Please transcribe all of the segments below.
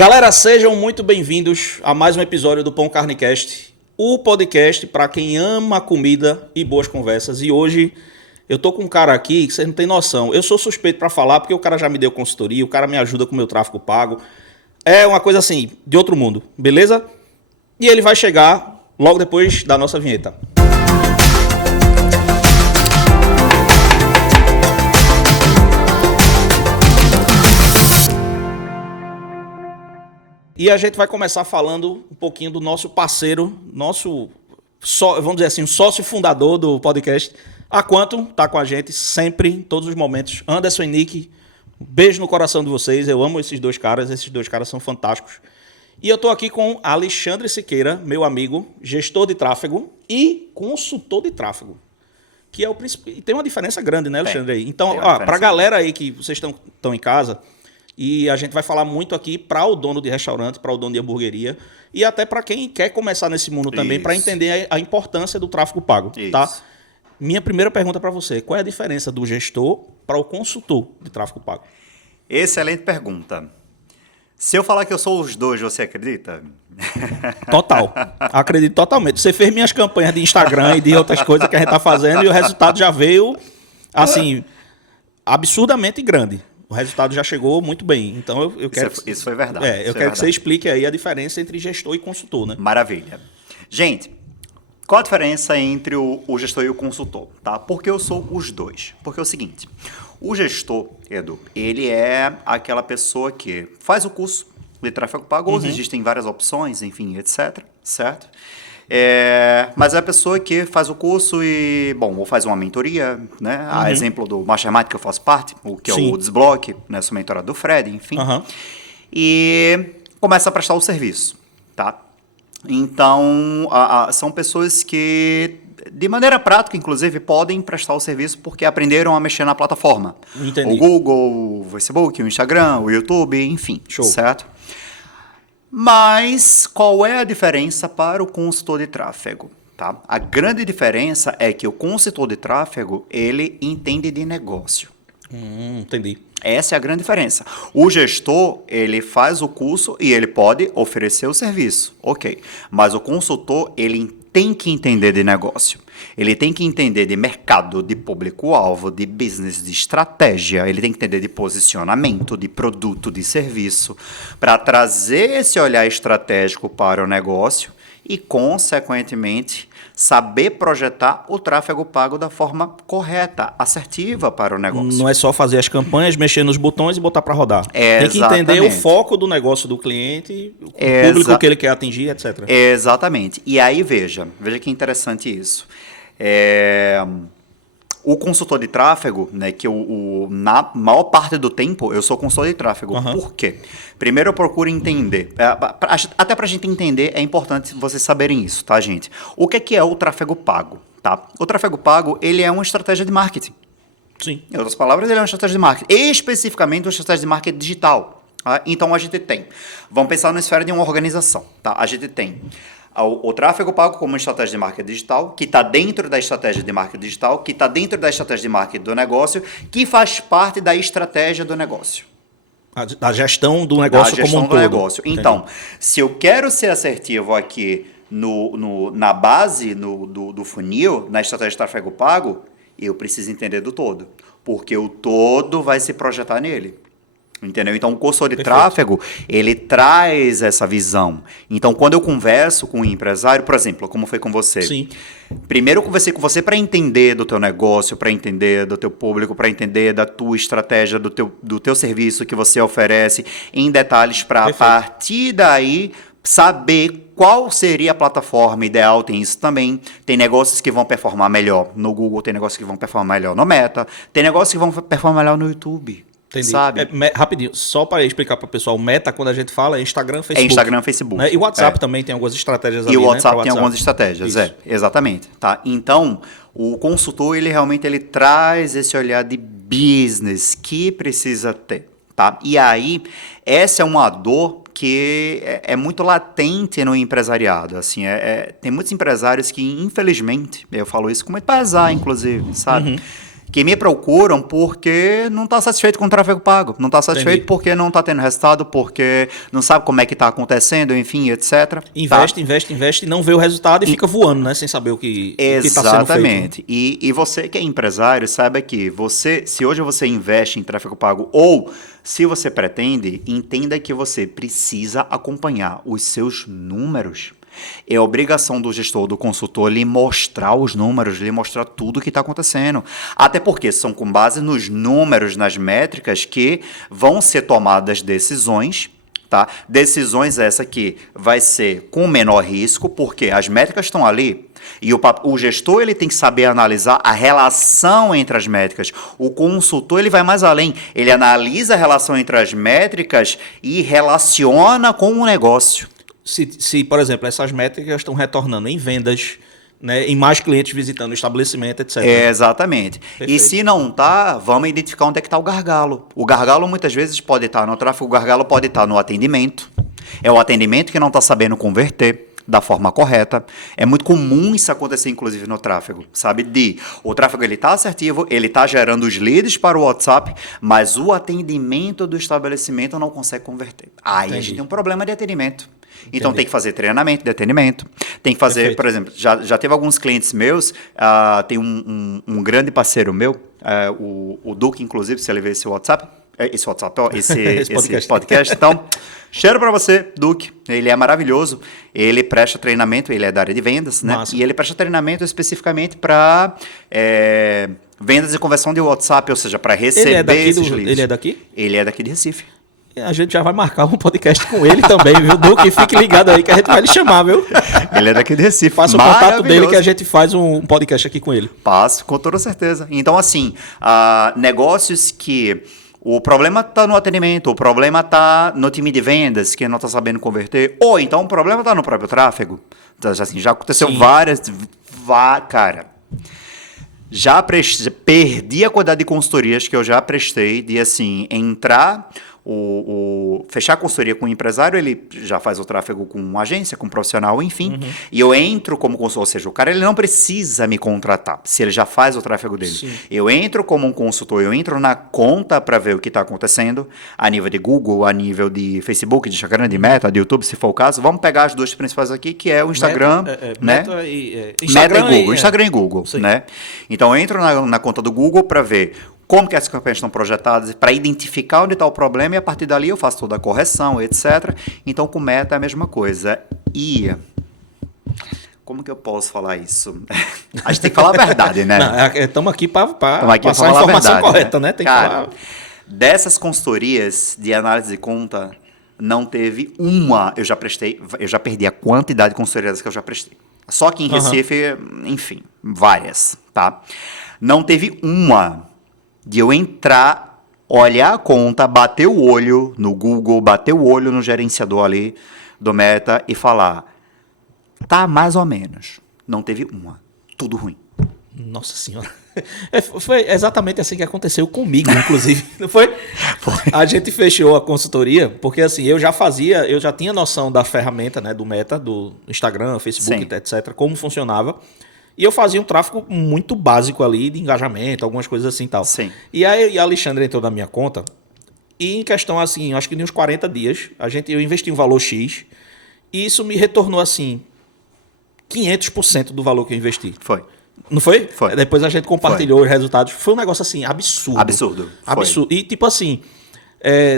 Galera, sejam muito bem-vindos a mais um episódio do Pão Carnecast, o podcast para quem ama comida e boas conversas. E hoje eu tô com um cara aqui que vocês não têm noção. Eu sou suspeito para falar porque o cara já me deu consultoria, o cara me ajuda com o meu tráfego pago. É uma coisa assim, de outro mundo, beleza? E ele vai chegar logo depois da nossa vinheta. E a gente vai começar falando um pouquinho do nosso parceiro, vamos dizer assim, sócio fundador do podcast. A Quantum tá com a gente sempre, em todos os momentos. Anderson e Nick, um beijo no coração de vocês. Eu amo esses dois caras são fantásticos. E eu tô aqui com Alexandre Siqueira, meu amigo, gestor de tráfego e consultor de tráfego. Que é o principal. E tem uma diferença grande, né, Alexandre? Então, para a galera aí que vocês estão em casa. E a gente vai falar muito aqui para o dono de restaurante, para o dono de hamburgueria e até para quem quer começar nesse mundo também, para entender a importância do tráfego pago. Tá? Minha primeira pergunta para você, qual é a diferença do gestor para o consultor de tráfego pago? Excelente pergunta. Se eu falar que eu sou os dois, você acredita? Total. Acredito totalmente. Você fez minhas campanhas de Instagram e de outras coisas que a gente está fazendo e o resultado já veio, assim, absurdamente grande. O resultado já chegou muito bem. Então, eu quero... Isso foi verdade. Eu quero que você explique aí a diferença entre gestor e consultor, né? Maravilha. Gente, qual a diferença entre o gestor e o consultor? Tá? Porque eu sou os dois. Porque é o seguinte, o gestor, Edu, ele é aquela pessoa que faz o curso de tráfego pago, existem várias opções, enfim, etc. Certo? Mas é a pessoa que faz o curso e, ou faz uma mentoria, né? A exemplo do Mastermind que eu faço parte, que é o Desbloque, né? Sou mentorado do Fred, enfim. E começa a prestar o serviço, tá? Então, são pessoas que, de maneira prática, inclusive, podem prestar o serviço porque aprenderam a mexer na plataforma. Entendi. O Google, o Facebook, o Instagram, o YouTube, enfim. Show. Certo? Mas qual é a diferença para o consultor de tráfego? Tá? A grande diferença é que o consultor de tráfego, ele entende de negócio. Entendi. Essa é a grande diferença. O gestor, ele faz o curso e ele pode oferecer o serviço, ok. Mas o consultor, ele tem que entender de negócio. Ele tem que entender de mercado, de público-alvo, de business, de estratégia. Ele tem que entender de posicionamento, de produto, de serviço, para trazer esse olhar estratégico para o negócio e, consequentemente, saber projetar o tráfego pago da forma correta, assertiva para o negócio. Não é só fazer as campanhas, mexer nos botões e botar para rodar. Tem que entender o foco do negócio do cliente, o público que ele quer atingir, etc. Exatamente. E aí, veja que interessante isso. O consultor de tráfego, né, que na maior parte do tempo eu sou consultor de tráfego. Por quê? Primeiro eu procuro entender, até para a gente entender é importante vocês saberem isso, tá, gente? O que é o tráfego pago? Tá? O tráfego pago, ele é uma estratégia de marketing. Sim. Em outras palavras, ele é uma estratégia de marketing, especificamente uma estratégia de marketing digital. Tá? Então a gente tem, vamos pensar na esfera de uma organização, tá? A gente tem o tráfego pago como uma estratégia de marketing digital, que está dentro da estratégia de marketing digital, que está dentro da estratégia de marketing do negócio, que faz parte da estratégia do negócio. A gestão do negócio como um todo. Negócio. Então, se eu quero ser assertivo aqui na base do funil, na estratégia de tráfego pago, eu preciso entender do todo, porque o todo vai se projetar nele. Entendeu? Então, o consultor de tráfego, ele traz essa visão. Então, quando eu converso com um empresário, por exemplo, como foi com você. Sim. Primeiro eu conversei com você para entender do teu negócio, para entender do teu público, para entender da tua estratégia, do teu serviço que você oferece em detalhes, para a partir daí saber qual seria a plataforma ideal. Tem isso também. Tem negócios que vão performar melhor no Google, tem negócios que vão performar melhor no Meta, tem negócios que vão performar melhor no YouTube. Entendi. Sabe? Rapidinho, só para explicar para o pessoal, Meta, quando a gente fala, é Instagram, Facebook. É Instagram, Facebook. Né? E o WhatsApp também tem algumas estratégias ali, E o WhatsApp, né? tem algumas estratégias, exatamente. Tá? Então, o consultor, ele traz esse olhar de business que precisa ter. Tá? E aí, essa é uma dor que é muito latente no empresariado. Assim, tem muitos empresários que, infelizmente, eu falo isso com muito pesar, inclusive, sabe? que me procuram porque não está satisfeito com o tráfego pago, não está satisfeito Entendi. porque não está tendo resultado, porque não sabe como é que está acontecendo, enfim, etc. Investe e não vê o resultado e fica voando, né? Sem saber o que está sendo feito. Exatamente. E você que é empresário, saiba que se hoje você investe em tráfego pago ou se você pretende, entenda que você precisa acompanhar os seus números. É obrigação do gestor, do consultor, lhe mostrar os números, lhe mostrar tudo o que está acontecendo. Até porque são com base nos números, nas métricas, que vão ser tomadas decisões. Tá? Decisões essa que vai ser com menor risco, porque as métricas estão ali e o gestor ele tem que saber analisar a relação entre as métricas. O consultor ele vai mais além, ele analisa a relação entre as métricas e relaciona com o negócio. Se, por exemplo, essas métricas estão retornando em vendas, né, em mais clientes visitando o estabelecimento, etc. Exatamente. Perfeito. E se não tá, vamos identificar onde é que está o gargalo. O gargalo muitas vezes pode estar no tráfego, o gargalo pode estar no atendimento. É o atendimento que não está sabendo converter da forma correta. É muito comum isso acontecer, inclusive, no tráfego, sabe? O tráfego ele está assertivo, ele está gerando os leads para o WhatsApp, mas o atendimento do estabelecimento não consegue converter. Aí a gente tem um problema de atendimento. Então tem que fazer treinamento de atendimento, tem que fazer, por exemplo, já teve alguns clientes meus, tem um grande parceiro meu, o Duque, inclusive, se ele vê esse podcast, então, cheiro para você, Duque, ele é maravilhoso, ele presta treinamento, ele é da área de vendas, né? Massa. E ele presta treinamento especificamente para vendas e conversão de WhatsApp, ou seja, para receber esses leads. Ele é daqui? Ele é daqui de Recife. A gente já vai marcar um podcast com ele também, viu, Duque? Fique ligado aí que a gente vai lhe chamar, viu? Ele é daqui de Recife. Faça o contato dele que a gente faz um podcast aqui com ele. Passo, com toda certeza. Então, assim, negócios que o problema está no atendimento, o problema está no time de vendas, que não está sabendo converter, ou então o problema está no próprio tráfego. Então, assim, já aconteceu cara, perdi a quantidade de consultorias que eu já prestei de, assim, entrar... fechar a consultoria com o empresário, ele já faz o tráfego com uma agência, com um profissional, enfim, e eu entro como consultor, ou seja, o cara ele não precisa me contratar, se ele já faz o tráfego dele. Sim. Eu entro como um consultor, eu entro na conta para ver o que está acontecendo, a nível de Google, a nível de Facebook, de Instagram, de Meta, de YouTube, se for o caso. Vamos pegar as duas principais aqui, que é o Instagram, né? Meta e Google, Instagram e Google, né? Então, eu entro na conta do Google para ver como que as campanhas estão projetadas, para identificar onde está o problema, e a partir dali eu faço toda a correção, etc. Então, com Meta é a mesma coisa. E como que eu posso falar isso? A gente tem que falar a verdade, né? Estamos aqui para Estamos passar a informação correta, né? Tem Cara, que falar. dessas consultorias de análise de conta, não teve uma. Eu já perdi a quantidade de consultorias que eu já prestei. Só que em Recife, enfim, várias, tá? Não teve uma de eu entrar, olhar a conta, bater o olho no Google, bater o olho no gerenciador ali do Meta e falar, tá mais ou menos. Não teve uma. Tudo ruim. Nossa Senhora. Foi exatamente assim que aconteceu comigo, inclusive. Não foi? A gente fechou a consultoria, porque assim, eu já tinha noção da ferramenta, né, do Meta, do Instagram, Facebook, Sim. etc., como funcionava. E eu fazia um tráfego muito básico ali, de engajamento, algumas coisas assim e tal. Sim. E aí a Alexandre entrou na minha conta, e em questão assim, acho que em uns 40 dias, eu investi um valor X, e isso me retornou assim, 500% do valor que eu investi. Foi. Não foi? Foi. Depois a gente compartilhou os resultados. Foi um negócio assim, absurdo. Absurdo. Absurdo. E tipo assim,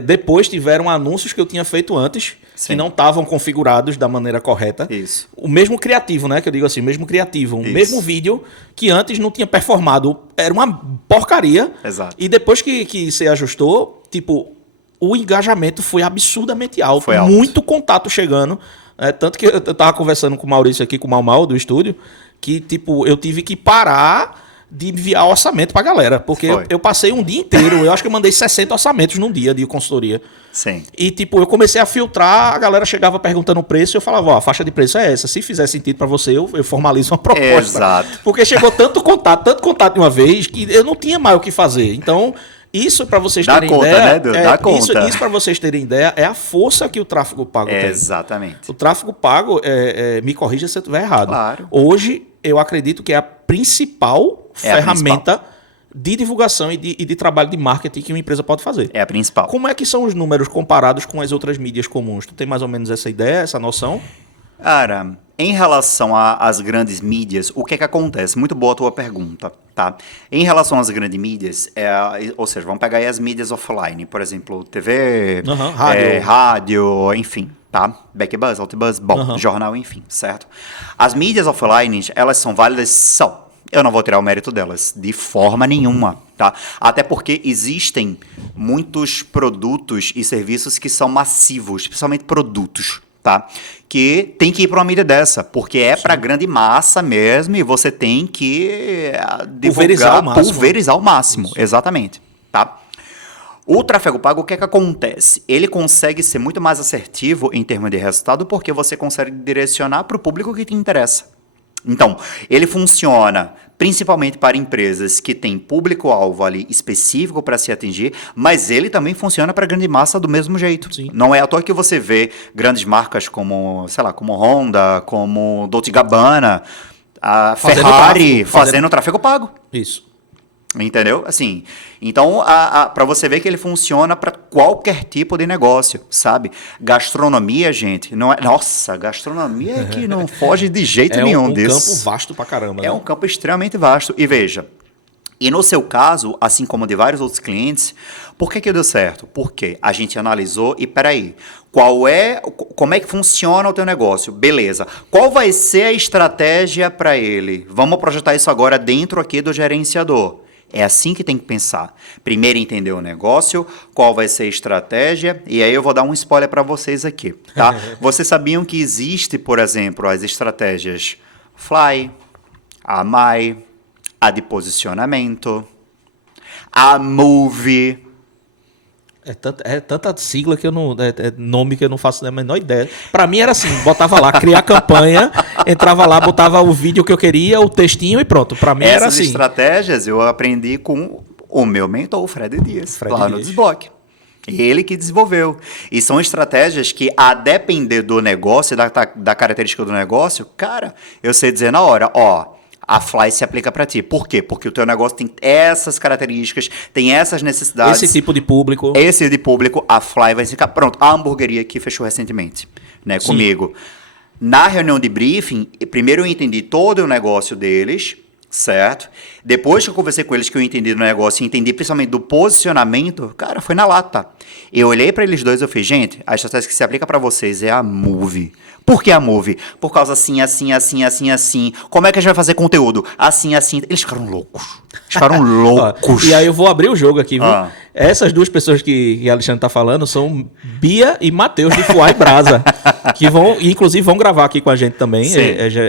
depois tiveram anúncios que eu tinha feito antes, Sim. que não estavam configurados da maneira correta. Isso. O mesmo criativo, né? Que eu digo assim, o mesmo criativo. O Isso. mesmo vídeo que antes não tinha performado. Era uma porcaria. Exato. E depois que você ajustou, tipo, o engajamento foi absurdamente alto. Foi alto. Muito contato chegando. Tanto que eu tava conversando com o Maurício aqui, com o Mal do estúdio, que tipo, eu tive que parar de enviar orçamento pra galera. Porque eu passei um dia inteiro, eu acho que eu mandei 60 orçamentos num dia de consultoria. Sim. E tipo, eu comecei a filtrar, a galera chegava perguntando o preço, e eu falava, ó, a faixa de preço é essa. Se fizer sentido pra você, eu formalizo uma proposta. Exato. Porque chegou tanto contato de uma vez, que eu não tinha mais o que fazer. Então, isso para vocês terem ideia... Dá conta. Isso para vocês terem ideia é a força que o tráfego pago tem. Exatamente. O tráfego pago, me corrija se eu estiver errado. Claro. Hoje, eu acredito que é a principal ferramenta de divulgação e de trabalho de marketing que uma empresa pode fazer. É a principal. Como é que são os números comparados com as outras mídias comuns? Tu tem mais ou menos essa ideia, essa noção? Cara, em relação às grandes mídias, o que é que acontece? Muito boa a tua pergunta, tá? Em relação às grandes mídias, ou seja, vamos pegar aí as mídias offline, por exemplo, TV, rádio, enfim, tá? Backbuzz, Outbuzz, bom, jornal, enfim, certo? As mídias offline, elas são válidas, são. Eu não vou tirar o mérito delas, de forma nenhuma, tá? Até porque existem muitos produtos e serviços que são massivos, principalmente produtos, tá? Que tem que ir para uma mídia dessa, porque é para grande massa mesmo e você tem que pulverizar ao máximo, exatamente, tá? O tráfego pago, o que é que acontece? Ele consegue ser muito mais assertivo em termos de resultado porque você consegue direcionar para o público que te interessa. Então, ele funciona principalmente para empresas que têm público-alvo ali específico para se atingir, mas ele também funciona para a grande massa do mesmo jeito. Sim. Não é à toa que você vê grandes marcas como, sei lá, como Honda, como Dolce & Gabbana, a Ferrari fazendo tráfego pago. Isso. Entendeu? Assim, então, para você ver que ele funciona para qualquer tipo de negócio, sabe? Gastronomia, gente, não é... Nossa, gastronomia é que não foge de jeito nenhum disso. É um campo vasto pra caramba. É um campo extremamente vasto. E veja, e no seu caso, assim como de vários outros clientes, por que deu certo? Porque a gente analisou e, peraí, como é que funciona o teu negócio? Beleza. Qual vai ser a estratégia para ele? Vamos projetar isso agora dentro aqui do gerenciador. É assim que tem que pensar. Primeiro entender o negócio, qual vai ser a estratégia, e aí eu vou dar um spoiler para vocês aqui, tá? Vocês sabiam que existe, por exemplo, as estratégias Fly, a My, a de posicionamento, a Move. É tanta sigla que eu não. É nome que eu não faço a menor ideia. Pra mim era assim: botava lá, criar campanha, entrava lá, botava o vídeo que eu queria, o textinho e pronto. Pra mim era assim. Essas estratégias eu aprendi com o meu mentor, o Fred Dias, lá no Desbloque. Ele que desenvolveu. E são estratégias que, a depender do negócio, da característica do negócio, cara, eu sei dizer na hora, ó. A Fly se aplica para ti. Por quê? Porque o teu negócio tem essas características, tem essas necessidades. Esse tipo de público. Esse de público, a Fly vai ficar... Pronto, a hamburgueria que fechou recentemente, né, comigo. Na reunião de briefing, primeiro eu entendi todo o negócio deles, certo? Depois que eu conversei com eles, que eu entendi do negócio, entendi principalmente do posicionamento, cara, foi na lata. Eu olhei para eles dois e eu falei, gente, a estratégia que se aplica para vocês é a Move. Por que a Move? Por causa assim. Como é que a gente vai fazer conteúdo? Assim. Eles ficaram loucos. E aí eu vou abrir o jogo aqui, viu? Essas duas pessoas que Alexandre tá falando são Bia e Matheus de Fuá e Brasa, que inclusive vão gravar aqui com a gente também.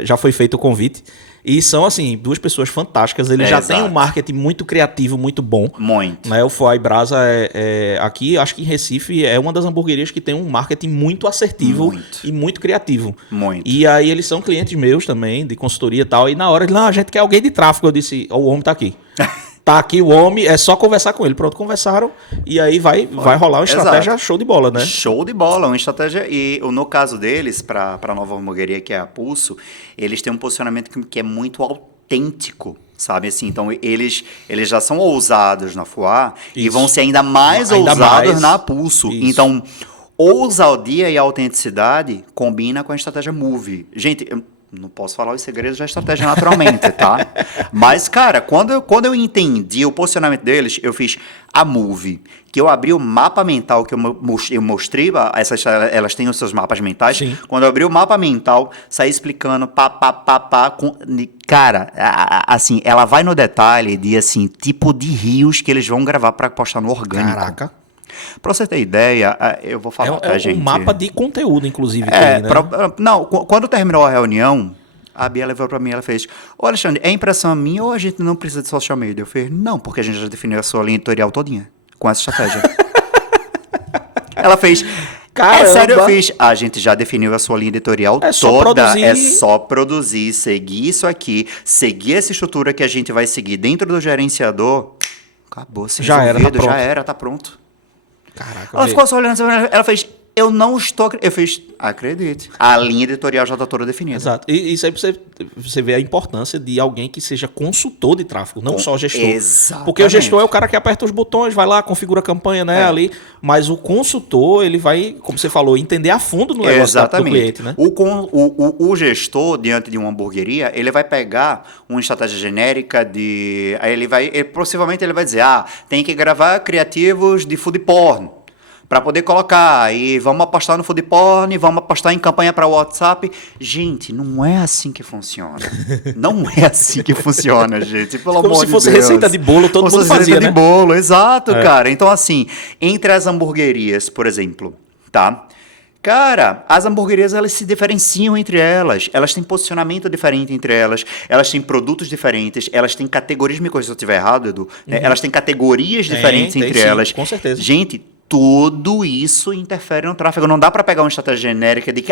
Já foi feito o convite. E são, assim, duas pessoas fantásticas. Eles já têm um marketing muito criativo, muito bom. Muito. Né? O Fuá e Brasa aqui, acho que em Recife, é uma das hamburguerias que tem um marketing muito assertivo e muito criativo. Muito. E aí eles são clientes meus também, de consultoria e tal. E na hora, não, a gente quer alguém de tráfego. Eu disse, o homem tá aqui. Tá aqui o homem, é só conversar com ele. Pronto, conversaram. E aí vai rolar uma estratégia show de bola, né? Show de bola, uma estratégia. E no caso deles, para a nova hamburgueria, que é a Pulso, eles têm um posicionamento que é muito autêntico, sabe? Assim, então, eles já são ousados na Fuá e vão ser ainda mais ousados na Pulso. Isso. Então, ousadia e autenticidade combina com a estratégia Move. Gente, não posso falar os segredos da estratégia naturalmente, tá? Mas, cara, quando eu entendi o posicionamento deles, eu fiz a Move, que eu abri o mapa mental que eu mostrei, elas têm os seus mapas mentais. Sim. Quando eu abri o mapa mental, saí explicando cara, assim, ela vai no detalhe de, assim, tipo de rios que eles vão gravar para postar no orgânico. Caraca. Pra você ter ideia, eu vou falar pra gente. É um mapa de conteúdo, inclusive. Né? Não, quando terminou a reunião, a Bia levou pra mim e ela fez, ô Alexandre, é impressão minha ou a gente não precisa de social media? Eu falei, não, porque a gente já definiu a sua linha editorial todinha com essa estratégia. Ela fez, caramba. É sério, eu fiz, a gente já definiu a sua linha editorial toda, é só produzir, seguir isso aqui, seguir essa estrutura que a gente vai seguir dentro do gerenciador, acabou, já era, tá pronto. Caraca, ela ficou só olhando, ela fez, Eu não estou... Eu fiz, acredite, a linha editorial já está toda definida. Exato. E isso aí você vê a importância de alguém que seja consultor de tráfego, não só gestor. Exatamente. Porque o gestor é o cara que aperta os botões, vai lá, configura a campanha, né, ali. Mas o consultor, ele vai, como você falou, entender a fundo no negócio do cliente, né? O gestor, diante de uma hamburgueria, ele vai pegar uma estratégia genérica de... Aí possivelmente ele vai dizer, tem que gravar criativos de food porn para poder colocar, e vamos apostar no food porn, vamos apostar em campanha para WhatsApp. Gente, não é assim que funciona. Não é assim que funciona, gente. Pelo amor de Deus. Como se fosse receita de bolo, todo mundo fazia, receita né? de bolo, exato, cara. Então, assim, entre as hamburguerias, por exemplo, tá? Cara, as hamburguerias, elas se diferenciam entre elas. Elas têm posicionamento diferente entre elas. Elas têm produtos diferentes. Elas têm categorias... Me corrija se eu estiver errado, Edu. Né? Elas têm categorias diferentes entre elas. Com certeza. Gente, tudo isso interfere no tráfego. Não dá para pegar uma estratégia genérica de que,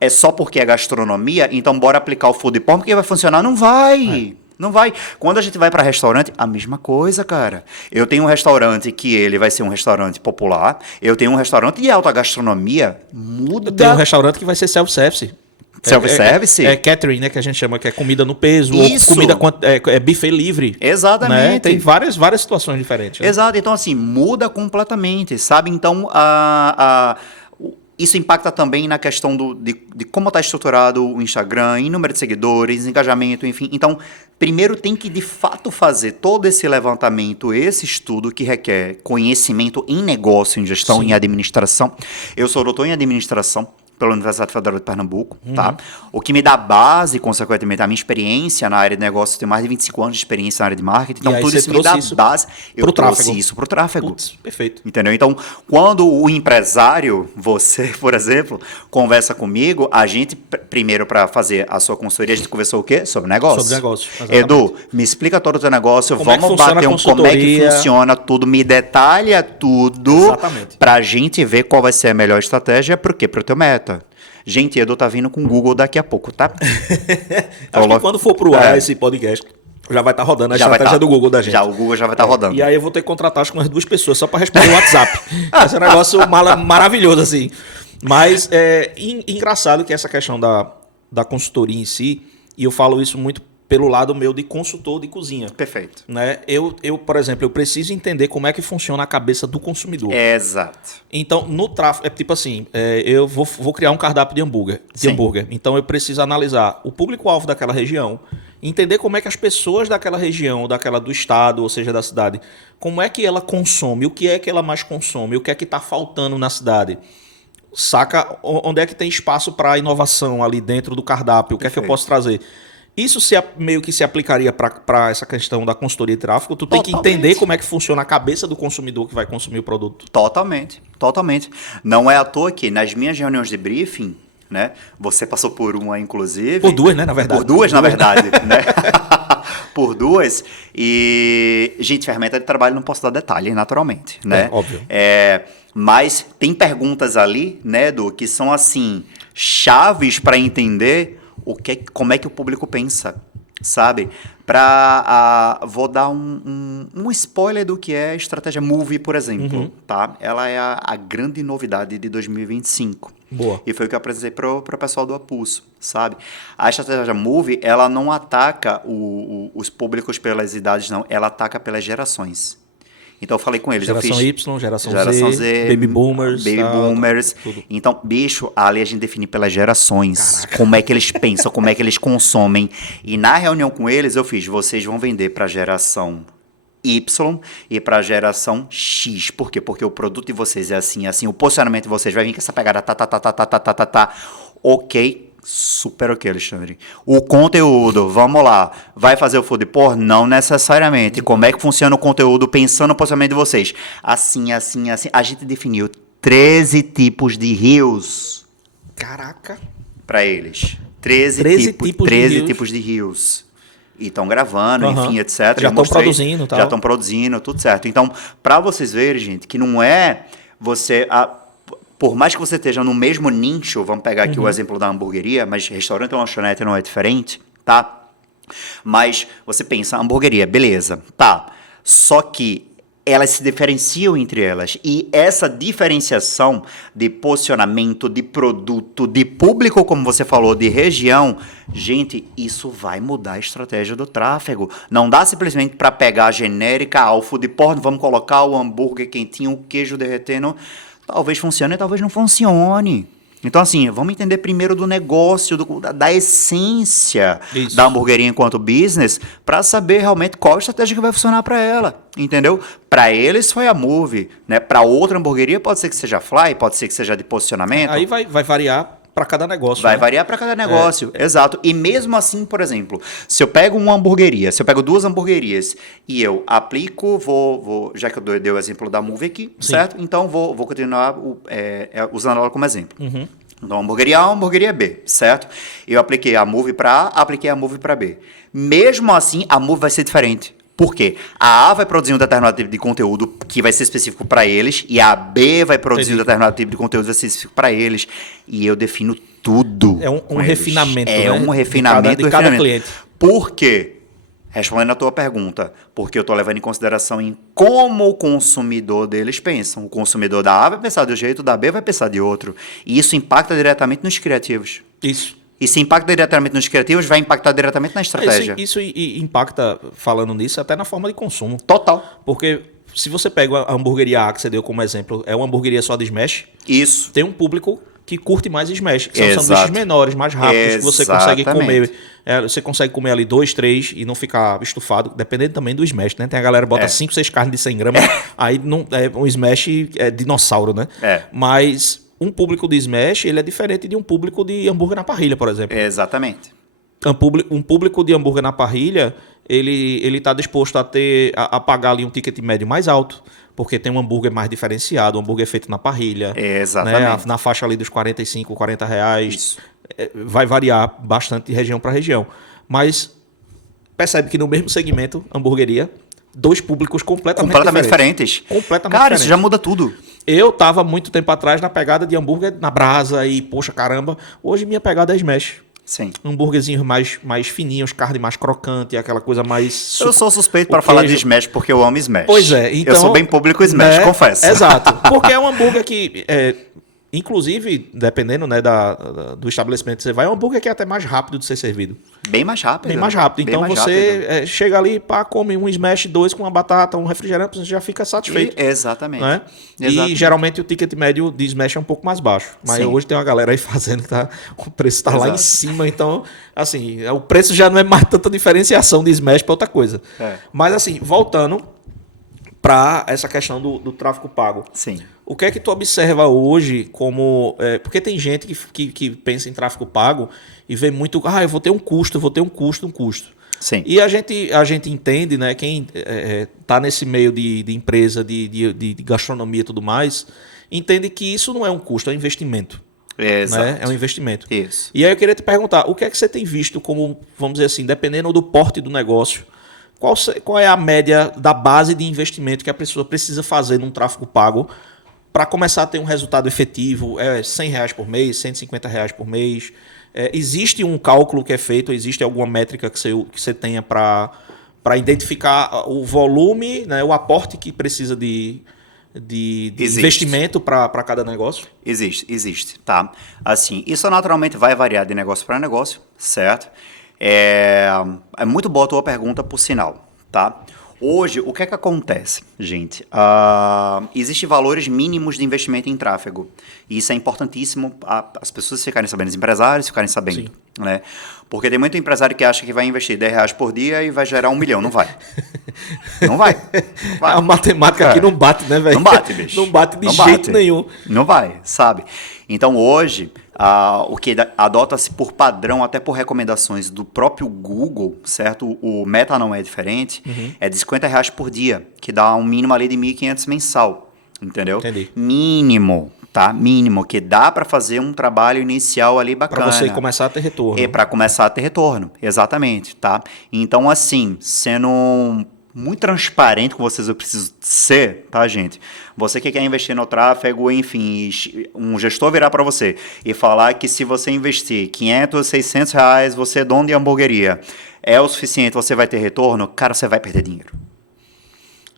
é só porque é gastronomia, então bora aplicar o food porn porque vai funcionar. Não vai. Não vai. Quando a gente vai para restaurante, a mesma coisa, cara. Eu tenho um restaurante que ele vai ser um restaurante popular. Eu tenho um restaurante de alta gastronomia. Muda. Eu tenho um restaurante que vai ser self-service. Self-service? É catering, né? Que a gente chama, que é comida no peso. Isso. Ou comida é buffet livre. Exatamente. Né? Tem várias situações diferentes. Né? Exato. Então, assim, muda completamente, sabe? Então, isso impacta também na questão de como está estruturado o Instagram, em número de seguidores, engajamento, enfim. Então, primeiro tem que, de fato, fazer todo esse levantamento, esse estudo que requer conhecimento em negócio, em gestão, Sim. em administração. Eu sou doutor em administração pela Universidade Federal de Pernambuco, tá? O que me dá base, consequentemente, a minha experiência na área de negócios. Eu tenho mais de 25 anos de experiência na área de marketing, então tudo isso me dá base. Eu trouxe isso pro tráfego. Putz, perfeito. Entendeu? Então, quando o empresário, você, por exemplo, conversa comigo, a gente, primeiro, para fazer a sua consultoria, a gente conversou o quê? Sobre negócio. Sobre negócio, exatamente. Edu, me explica todo o teu negócio, Como vamos bater como é que funciona tudo, me detalha tudo. Exatamente. Pra gente ver qual vai ser a melhor estratégia, pro quê? Pro teu meta. Gente, Edu tá vindo com o Google daqui a pouco, tá? Acho que quando for pro ar esse podcast, já vai estar rodando a estratégia do Google da gente. Já, o Google já vai estar rodando. E aí eu vou ter que contratar acho que umas 2 pessoas só para responder o WhatsApp. Esse é um negócio maravilhoso, assim. Mas é engraçado que essa questão da consultoria em si, e eu falo isso muito pelo lado meu de consultor de cozinha. Perfeito. Né? Eu, por exemplo, eu preciso entender como é que funciona a cabeça do consumidor. Exato. Então, no tráfego, é tipo assim, eu vou criar um cardápio de hambúrguer. Então, eu preciso analisar o público-alvo daquela região, entender como é que as pessoas daquela região, do estado, ou seja, da cidade, como é que ela consome, o que é que ela mais consome, o que é que está faltando na cidade. Saca onde é que tem espaço para inovação ali dentro do cardápio, o que é que eu posso trazer. Isso meio que se aplicaria para essa questão da consultoria de tráfego. Tu tem que entender como é que funciona a cabeça do consumidor que vai consumir o produto. Totalmente, totalmente. Não é à toa que nas minhas reuniões de briefing, né? Você passou por uma, inclusive. Por 2, né, na verdade. Por duas, na verdade, né? Por 2. E, gente, ferramenta de trabalho não posso dar detalhe, naturalmente, né? Óbvio. Mas tem perguntas ali, né, Edu, que são, assim, chaves para entender como é que o público pensa, sabe? Vou dar um spoiler do que é a estratégia Move, por exemplo, tá? Ela é a grande novidade de 2025. Boa. E foi o que eu apresentei pro pessoal do Apulso, sabe? A estratégia Move, ela não ataca os públicos pelas idades, não. Ela ataca pelas gerações. Então eu falei com eles. Geração Y, geração Z, Baby Boomers. Tudo. Então, bicho, ali a gente define pelas gerações. Caraca. Como é que eles pensam, como é que eles consomem. E na reunião com eles eu fiz, vocês vão vender para a geração Y e para a geração X. Por quê? Porque o produto de vocês é assim, assim. O posicionamento de vocês vai vir com essa pegada Ok. Super ok, Alexandre. O conteúdo, vamos lá. Vai fazer o food porn? Não necessariamente. Como é que funciona o conteúdo pensando no posicionamento de vocês? Assim, assim, assim. A gente definiu 13 tipos de reels. Caraca. Para eles. 13 tipos de reels. E estão gravando, enfim, etc. Já estão produzindo, tá? Já estão produzindo, tudo certo. Então, para vocês verem, gente, que não é você... Por mais que você esteja no mesmo nicho, vamos pegar aqui o exemplo da hamburgueria, mas restaurante ou lanchonete não é diferente, tá? Mas você pensa, hamburgueria, beleza, tá. Só que elas se diferenciam entre elas. E essa diferenciação de posicionamento, de produto, de público, como você falou, de região, gente, isso vai mudar a estratégia do tráfego. Não dá simplesmente para pegar a genérica, o food porn, vamos colocar o hambúrguer quentinho, o queijo derretendo. Talvez funcione, talvez não funcione. Então, assim, vamos entender primeiro do negócio, da essência Isso. da hamburgueria enquanto business, para saber realmente qual estratégia que vai funcionar para ela, entendeu? Para eles foi a Move, né? Para outra hamburgueria pode ser que seja Fly, pode ser que seja de posicionamento. Aí vai variar para cada negócio. Vai né? variar para cada negócio, exato. E mesmo assim, por exemplo, se eu pego uma hamburgueria, se eu pego 2 hamburguerias e eu aplico, já que eu dei o exemplo da Move aqui, Sim. certo? Então vou continuar usando ela como exemplo. Então, hamburgueria A, hamburgueria B, certo? Eu apliquei a Move para A, apliquei a Move para B. Mesmo assim, a Move vai ser diferente. Por quê? A A vai produzir um determinado tipo de conteúdo que vai ser específico para eles, e a B vai produzir um determinado tipo de conteúdo que vai ser específico para eles, e eu defino tudo. É um refinamento, É né? um refinamento de cada cliente. Por quê? Respondendo a tua pergunta, porque eu estou levando em consideração em como o consumidor deles pensam. O consumidor da A vai pensar de um jeito, da B vai pensar de outro. E isso impacta diretamente nos criativos. Isso. E se impacta diretamente nos criativos, vai impactar diretamente na estratégia. Isso impacta, falando nisso, até na forma de consumo. Total. Porque se você pega a hamburgueria A, que você deu como exemplo, é uma hamburgueria só de smash, Isso. tem um público que curte mais smash, que são Exato. sanduíches menores, mais rápidos, que você consegue Exatamente. comer. Você consegue comer ali 2, 3 e não ficar estufado, dependendo também do smash, né? Tem a galera que bota 5, 6 carnes de 100 gramas, aí não, um smash é dinossauro, né? É. Mas um público de smash, ele é diferente de um público de hambúrguer na parrilha, por exemplo. Exatamente. Um público de hambúrguer na parrilha, ele está disposto a pagar ali um ticket médio mais alto, porque tem um hambúrguer mais diferenciado, um hambúrguer feito na parrilha. Exatamente. Né, na faixa ali dos 45, 40 reais. Isso. Vai variar bastante de região para região. Mas percebe que no mesmo segmento, hamburgueria, 2 públicos completamente diferentes. Completamente Cara, isso diferentes. já muda tudo. Eu estava muito tempo atrás na pegada de hambúrguer na brasa e, poxa, caramba, hoje minha pegada é smash. Sim. Hambúrguerzinhos mais fininhos, carne mais crocante, aquela coisa mais... Eu sou suspeito para falar de Smash porque eu amo Smash. Pois é. Então, eu sou bem público Smash, né, confesso. Exato. Porque é um hambúrguer que, inclusive, dependendo, né, do estabelecimento que você vai, é um hambúrguer que é até mais rápido de ser servido. Bem mais rápido. Bem mais rápido. Bem Então mais você rápido. chega ali, pá, come um Smash 2 com uma batata, um refrigerante, você já fica satisfeito. Exatamente. Né? Exatamente. E geralmente o ticket médio de Smash é um pouco mais baixo. Mas Sim. hoje tem uma galera aí fazendo que o preço está lá em Exato. cima. Então, assim, o preço já não é mais tanta diferenciação de Smash para outra coisa. É. Mas assim, voltando para essa questão do tráfego pago. Sim. O que é que tu observa hoje como... porque tem gente que pensa em tráfego pago e vê muito... eu vou ter um custo. Sim. E a gente entende, né? Quem está nesse meio de empresa, de gastronomia e tudo mais, entende que isso não é um custo, é um investimento. Exato. Né? É um investimento. Isso. E aí eu queria te perguntar, o que é que você tem visto como, vamos dizer assim, dependendo do porte do negócio, qual é a média da base de investimento que a pessoa precisa fazer num tráfego pago para começar a ter um resultado efetivo? É R$100 por mês, R$150 por mês? Existe um cálculo que é feito, existe alguma métrica que você tenha para identificar o volume, né, o aporte que precisa de investimento para cada negócio? Existe, tá? Assim, isso naturalmente vai variar de negócio para negócio, certo? É muito boa a tua pergunta, por sinal, tá? Hoje, o que é que acontece, gente? Existem valores mínimos de investimento em tráfego. E isso é importantíssimo as pessoas ficarem sabendo, os empresários ficarem sabendo. Né? Porque tem muito empresário que acha que vai investir R$10 por dia e vai gerar 1 milhão. Não vai. Não vai. A matemática aqui não bate, né, velho? Não bate, bicho. Não bate de jeito nenhum. Não vai, sabe? Então, hoje, o que adota-se por padrão, até por recomendações do próprio Google, certo? O Meta não é diferente, é de R$50 por dia, que dá um mínimo ali de 1.500 mensal, entendeu? Entendi. Mínimo, tá? Mínimo, que dá para fazer um trabalho inicial ali bacana. Para você começar a ter retorno. Para começar a ter retorno, exatamente, tá? Então, assim, sendo muito transparente com vocês, eu preciso ser, tá, gente? Você que quer investir no tráfego, enfim, um gestor virar para você e falar que se você investir R$500, R$600, você é dono de hamburgueria, é o suficiente, você vai ter retorno, cara, você vai perder dinheiro.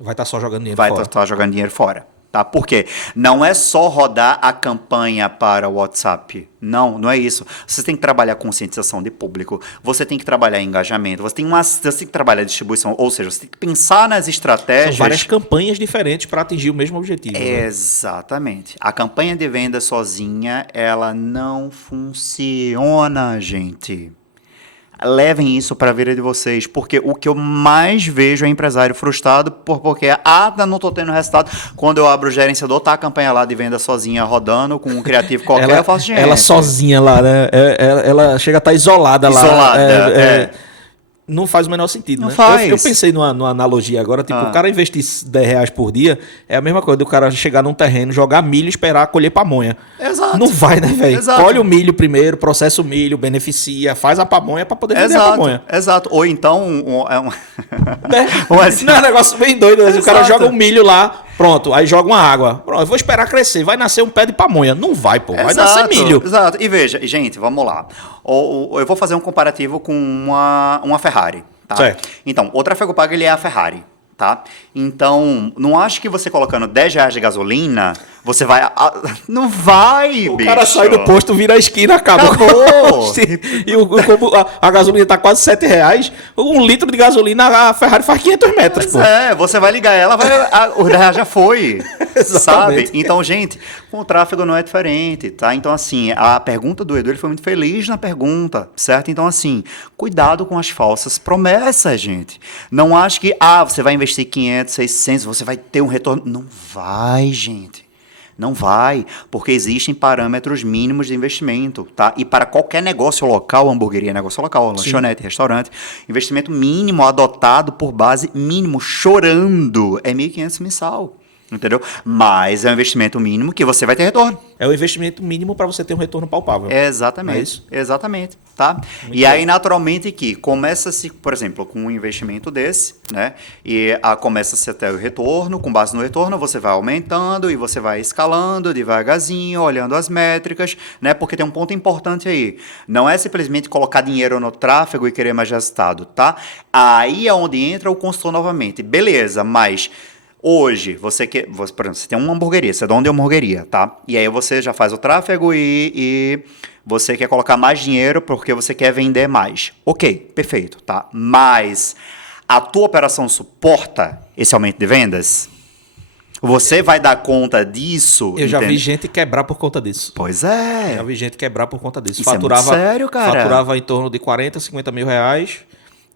Vai estar só jogando dinheiro vai fora. estar jogando dinheiro fora. Tá? Por quê? Não é só rodar a campanha para o WhatsApp. Não é isso. Você tem que trabalhar conscientização de público, você tem que trabalhar engajamento, você tem que trabalhar distribuição, ou seja, você tem que pensar nas estratégias. São várias campanhas diferentes para atingir o mesmo objetivo. Né? Exatamente. A campanha de venda sozinha, ela não funciona, gente. Levem isso para a vida de vocês, porque o que eu mais vejo é empresário frustrado porque não tô tendo resultado. Quando eu abro o gerenciador, tá a campanha lá de venda sozinha rodando com um criativo qualquer, eu faço, gente. Ela sozinha lá, né? Ela chega a estar isolada lá. Não faz o menor sentido, não né? Faz. Eu pensei numa analogia agora, tipo, o cara investir R$10 por dia é a mesma coisa do cara chegar num terreno, jogar milho e esperar colher pamonha. Exato. Não vai, né, velho? Exato. Colhe o milho primeiro, processa o milho, beneficia, faz a pamonha pra poder vender a pamonha. Exato. Ou então... Né? Não, é um negócio bem doido. Né? O cara joga um milho lá, pronto, aí joga uma água. Pronto, eu vou esperar crescer, vai nascer um pé de pamonha. Não vai, pô, vai nascer milho. Exato. E veja, gente, vamos lá. Eu vou fazer um comparativo com uma Ferrari, tá? Certo. Então, o tráfego pago, ele é a Ferrari, tá? Então, não acho que você colocando R$10 de gasolina, você vai... Não vai, o bicho. O cara sai do posto, vira a esquina, acabou. E a gasolina tá quase R$7. Um litro de gasolina, a Ferrari faz 500 metros, pô. Você vai ligar ela, o R$10 já foi, sabe? Então, gente, com o tráfego não é diferente, tá? Então, assim, a pergunta do Edu, ele foi muito feliz na pergunta, certo? Então, assim, cuidado com as falsas promessas, gente. Não acho que, você vai investir 500, 600, você vai ter um retorno. Não vai, gente. Não vai, porque existem parâmetros mínimos de investimento, tá? E para qualquer negócio local, hamburgueria é negócio local, lanchonete, restaurante, investimento mínimo adotado por base mínimo, chorando, é 1.500 mensal. Entendeu? Mas é um investimento mínimo que você vai ter retorno. É o investimento mínimo para você ter um retorno palpável. Exatamente. É isso? Exatamente. Tá? E aí, naturalmente, que começa-se, por exemplo, com um investimento desse, né? E começa-se até o retorno, com base no retorno, você vai aumentando e você vai escalando devagarzinho, olhando as métricas, né? Porque tem um ponto importante aí. Não é simplesmente colocar dinheiro no tráfego e querer mais resultado, tá? Aí é onde entra o consultor novamente. Beleza, mas... Hoje, por exemplo, você tem uma hamburgueria, você é dono de uma hamburgueria, tá? E aí você já faz o tráfego e você quer colocar mais dinheiro porque você quer vender mais. Ok, perfeito, tá? Mas a tua operação suporta esse aumento de vendas? Você vai dar conta disso? Eu já vi gente quebrar por conta disso. Pois é. Já vi gente quebrar por conta disso. Isso é muito sério, cara. Faturava em torno de 40, 50 mil reais.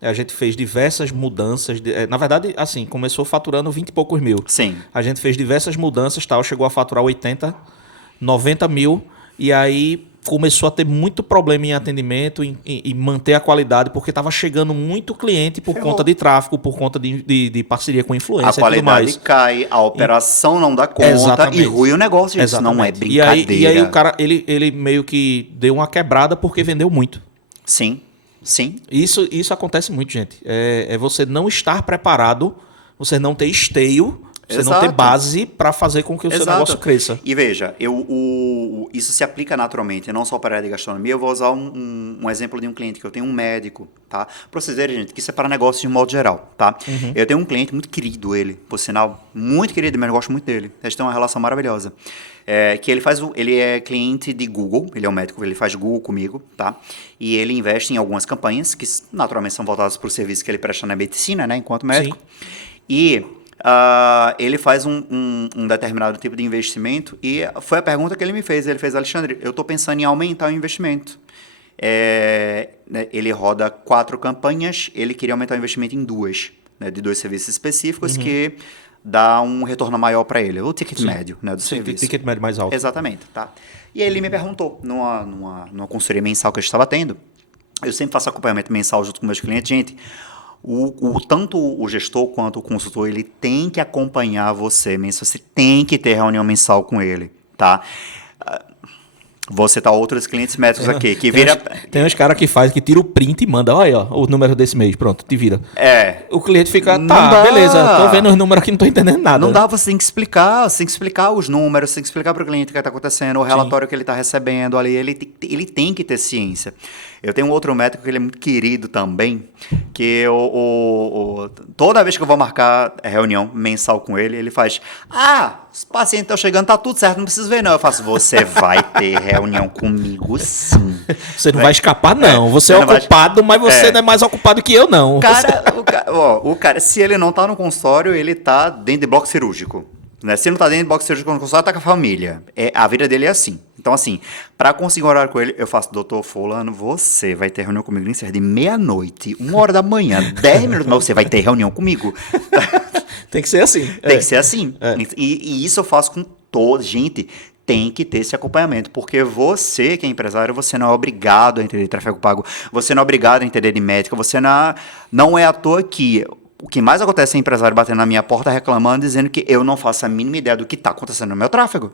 A gente fez diversas mudanças. Na verdade, assim, começou faturando 20 e poucos mil. Sim. A gente fez diversas mudanças, tal, chegou a faturar 80, 90 mil. E aí começou a ter muito problema em atendimento e manter a qualidade, porque estava chegando muito cliente por conta de tráfego, por conta de parceria com influência e tudo mais. A qualidade cai, a operação não dá conta. Exatamente. E ruim o negócio. Isso não é brincadeira. E aí o cara, ele meio que deu uma quebrada porque vendeu muito. Sim. Sim. Isso acontece muito, gente. É você não estar preparado, você não ter esteio, você não ter base para fazer com que o seu negócio cresça. E veja, isso se aplica naturalmente, não só para a área de gastronomia. Eu vou usar um exemplo de um cliente que eu tenho, um médico, tá? Para vocês verem, gente, que isso é para negócio de modo geral, tá? Uhum. Eu tenho um cliente muito querido, ele, por sinal, muito querido, mas eu gosto muito dele. A gente tem uma relação maravilhosa. Que ele é cliente de Google, ele é um médico, ele faz Google comigo, tá? E ele investe em algumas campanhas que naturalmente são voltadas para o serviço que ele presta na medicina, né, enquanto médico. Sim. E ele faz um determinado tipo de investimento e foi a pergunta que ele me fez. Ele fez: Alexandre, eu estou pensando em aumentar o investimento. Ele roda 4 campanhas, ele queria aumentar o investimento em 2, né, de 2 serviços específicos que dá um retorno maior para ele, o ticket médio, né, do serviço. Ticket médio mais alto. Exatamente, tá? E aí ele me perguntou, numa consultoria mensal que eu estava tendo, eu sempre faço acompanhamento mensal junto com meus clientes, gente, tanto o gestor quanto o consultor, ele tem que acompanhar você tem que ter reunião mensal com ele, tá? Vou citar outros clientes médicos aqui, que vira... Tem uns caras que faz, que tira o print e manda, olha aí, ó, o número desse mês, pronto, te vira. O cliente fica, beleza, tô vendo os números aqui, não tô entendendo nada. Não dá, você tem que explicar os números, você tem que explicar para o cliente o que está acontecendo, o relatório que ele está recebendo ali, ele tem que ter ciência. Eu tenho um outro médico que ele é muito querido também, que toda vez que eu vou marcar reunião mensal com ele, ele faz, os pacientes estão chegando, tá tudo certo, não preciso ver não. Eu faço, você vai ter reunião comigo sim. Você não vai escapar não, você é ocupado, mas você não é mais ocupado que eu não. O cara, se ele não tá no consultório, ele tá dentro de bloco cirúrgico. Né? Se não tá dentro de bloco cirúrgico no consultório, tá com a família. A vida dele é assim. Então, assim, para conseguir um horário com ele, eu faço, doutor fulano, você vai ter reunião comigo de meia-noite, 1h da manhã, 10 minutos, mas você vai ter reunião comigo. Tem que ser assim. Tem que ser assim. E isso eu faço com toda gente. Tem que ter esse acompanhamento, porque você, que é empresário, você não é obrigado a entender de tráfego pago, você não é obrigado a entender de médica, você não é à toa que... O que mais acontece é empresário batendo na minha porta reclamando, dizendo que eu não faço a mínima ideia do que está acontecendo no meu tráfego.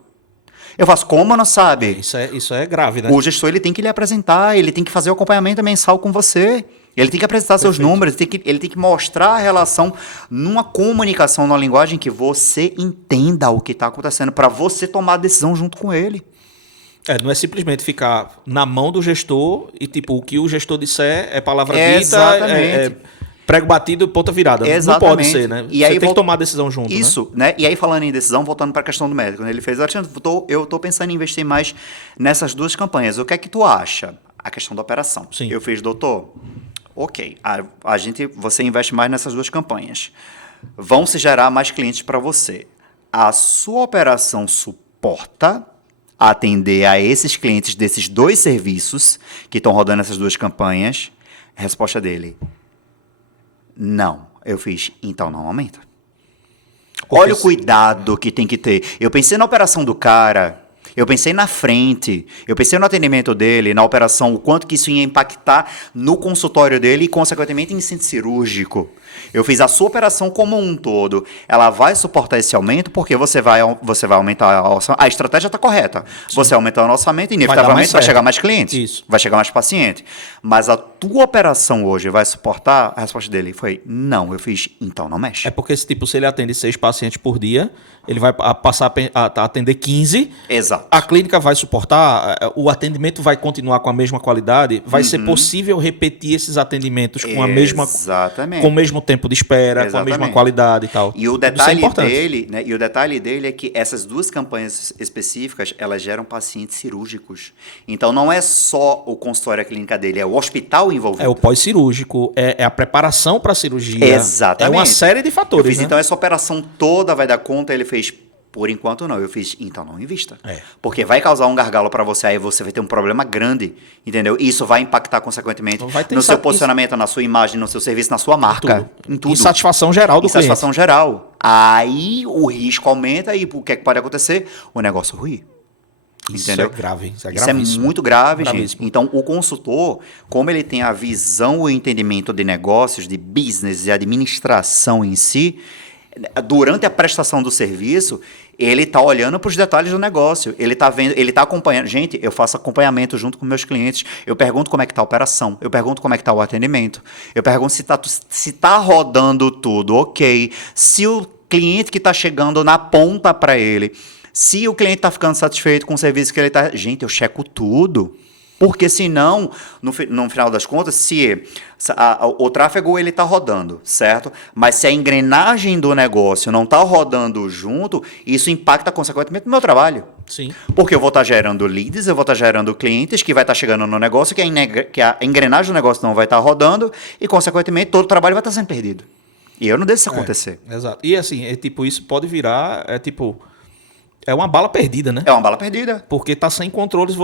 Eu faço como não sabe? Isso é grave, né? O gestor ele tem que lhe apresentar, ele tem que fazer o acompanhamento mensal com você. Ele tem que apresentar seus números, ele tem que mostrar a relação numa comunicação, numa linguagem que você entenda o que está acontecendo para você tomar a decisão junto com ele. Não é simplesmente ficar na mão do gestor e tipo, o que o gestor disser é palavra dita, exatamente. Prego batido, ponta virada. Exatamente. Não pode ser, né? E aí, você tem que tomar a decisão junto, isso, né? E aí, falando em decisão, voltando para a questão do médico, né? Ele fez, eu tô pensando em investir mais nessas duas campanhas. O que é que tu acha? A questão da operação. Sim. Eu fiz, doutor, ok, você investe mais nessas duas campanhas. Vão se gerar mais clientes para você. A sua operação suporta atender a esses clientes desses dois serviços que estão rodando essas duas campanhas? A resposta dele... Não. Eu fiz, então não aumenta. Olha o cuidado que tem que ter. Eu pensei na operação do cara, eu pensei na frente, eu pensei no atendimento dele, na operação, o quanto que isso ia impactar no consultório dele e, consequentemente, em centro cirúrgico. Eu fiz a sua operação como um todo. Ela vai suportar esse aumento porque você vai aumentar a estratégia está correta. Sim. Você aumentar o orçamento, inevitavelmente vai chegar mais clientes. Isso. Vai chegar mais paciente. Mas a tua operação hoje vai suportar? A resposta dele foi, não. Eu fiz, então não mexe. É porque se ele atende 6 pacientes por dia, ele vai passar a atender 15. Exato. A clínica vai suportar, o atendimento vai continuar com a mesma qualidade, vai ser possível repetir esses atendimentos com a mesma... Exatamente. Com o mesmo tempo de espera, com a mesma qualidade e tal. E o detalhe dele é que essas duas campanhas específicas, elas geram pacientes cirúrgicos. Então não é só o consultório, a clínica dele, é o hospital envolvido. É o pós-cirúrgico, é a preparação para a cirurgia. Exatamente. É uma série de fatores. Eu fiz, né? Então essa operação toda vai dar conta, ele fez... Por enquanto não, eu fiz, então não invista. Porque vai causar um gargalo para você, aí você vai ter um problema grande, entendeu? E isso vai impactar consequentemente no seu posicionamento, na sua imagem, no seu serviço, na sua marca, em tudo. Insatisfação geral do cliente. Insatisfação geral. Aí o risco aumenta e o que é que pode acontecer? O negócio ruim. Entendeu? Isso é grave, isso é gravíssimo. Isso é muito grave, gente. Então, o consultor, como ele tem a visão e o entendimento de negócios, de business e administração em si, durante a prestação do serviço, ele está olhando para os detalhes do negócio. Ele está vendo, ele está acompanhando. Gente, eu faço acompanhamento junto com meus clientes. Eu pergunto como é que está a operação. Eu pergunto como é que está o atendimento. Eu pergunto se tá rodando tudo, ok. Se o cliente que está chegando na ponta para ele, se o cliente está ficando satisfeito com o serviço que ele está... Gente, eu checo tudo. Porque senão, no final das contas, se o tráfego ele está rodando, certo? Mas se a engrenagem do negócio não está rodando junto, isso impacta consequentemente no meu trabalho. Sim. Porque eu vou estar gerando leads, eu vou estar gerando clientes que vai estar chegando no negócio, que a engrenagem do negócio não vai estar rodando e, consequentemente, todo o trabalho vai estar sendo perdido. E eu não deixo isso acontecer. Exato. E assim, isso pode virar, é uma bala perdida, né? É uma bala perdida. Porque tá sem controles,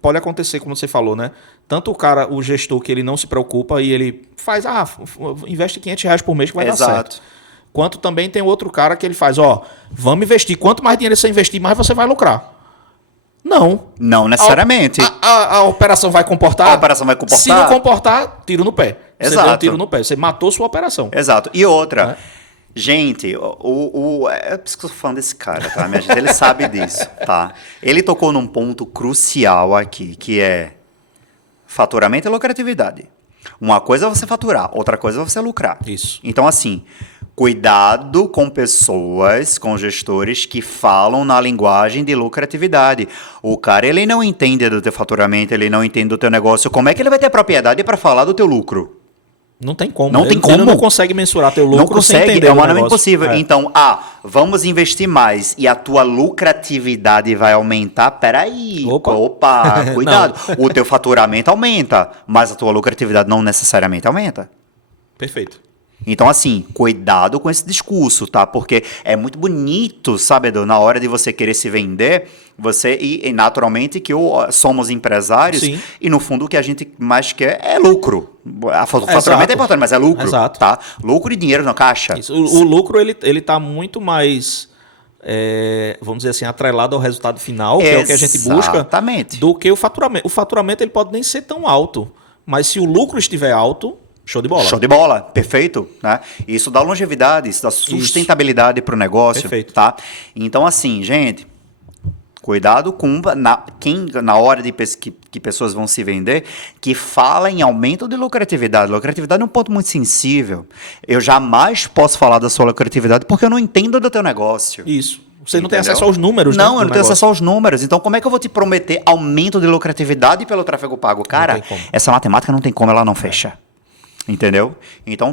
pode acontecer, como você falou, né? Tanto o gestor que ele não se preocupa e ele faz, investe R$500 por mês que vai dar certo. Quanto também tem outro cara que ele faz, vamos investir, quanto mais dinheiro você investir, mais você vai lucrar. Não. Não necessariamente. A operação vai comportar? A operação vai comportar. Se não comportar, tiro no pé. Exato. Você deu um tiro no pé, você matou sua operação. Exato. E outra... Gente, é por isso que eu tô falando desse cara, tá, minha gente? Ele sabe disso, tá? Ele tocou num ponto crucial aqui, que é faturamento e lucratividade. Uma coisa é você faturar, outra coisa é você lucrar. Isso. Então, assim, cuidado com pessoas, com gestores que falam na linguagem de lucratividade. O cara, ele não entende do teu faturamento, ele não entende do teu negócio. Como é que ele vai ter propriedade para falar do teu lucro? Não tem como. Não tem como. Ele não consegue mensurar teu lucro Não consegue, sem entender é o humanamente negócio. impossível. É. Então, vamos investir mais e a tua lucratividade vai aumentar? Peraí. Opa. Cuidado. O teu faturamento aumenta, mas a tua lucratividade não necessariamente aumenta. Perfeito. Então, assim, cuidado com esse discurso, tá? Porque é muito bonito, sabe, Edu, na hora de você querer se vender, e naturalmente que somos empresários, Sim. e no fundo o que a gente mais quer é lucro. O faturamento Exato. é importante, mas é lucro, Exato. tá? Lucro e dinheiro na caixa. Isso. O lucro, ele tá muito mais, vamos dizer assim, atrelado ao resultado final, que é o que a gente busca, Exatamente. do que o faturamento. O faturamento ele pode nem ser tão alto, mas se o lucro estiver alto, show de bola. Show de bola, perfeito, né? Isso dá longevidade, isso dá sustentabilidade para o negócio, Perfeito. tá? Então, assim, gente, cuidado com na hora que pessoas vão se vender, que fala em aumento de lucratividade. Lucratividade é um ponto muito sensível. Eu jamais posso falar da sua lucratividade porque eu não entendo do teu negócio. Isso. Você não tem Entendeu? acesso aos números, né, Não, do eu não tenho negócio. acesso aos números. Então, como é que eu vou te prometer aumento de lucratividade pelo tráfego pago? Cara, tem como. essa matemática não tem como, ela não fecha. Entendeu? Então,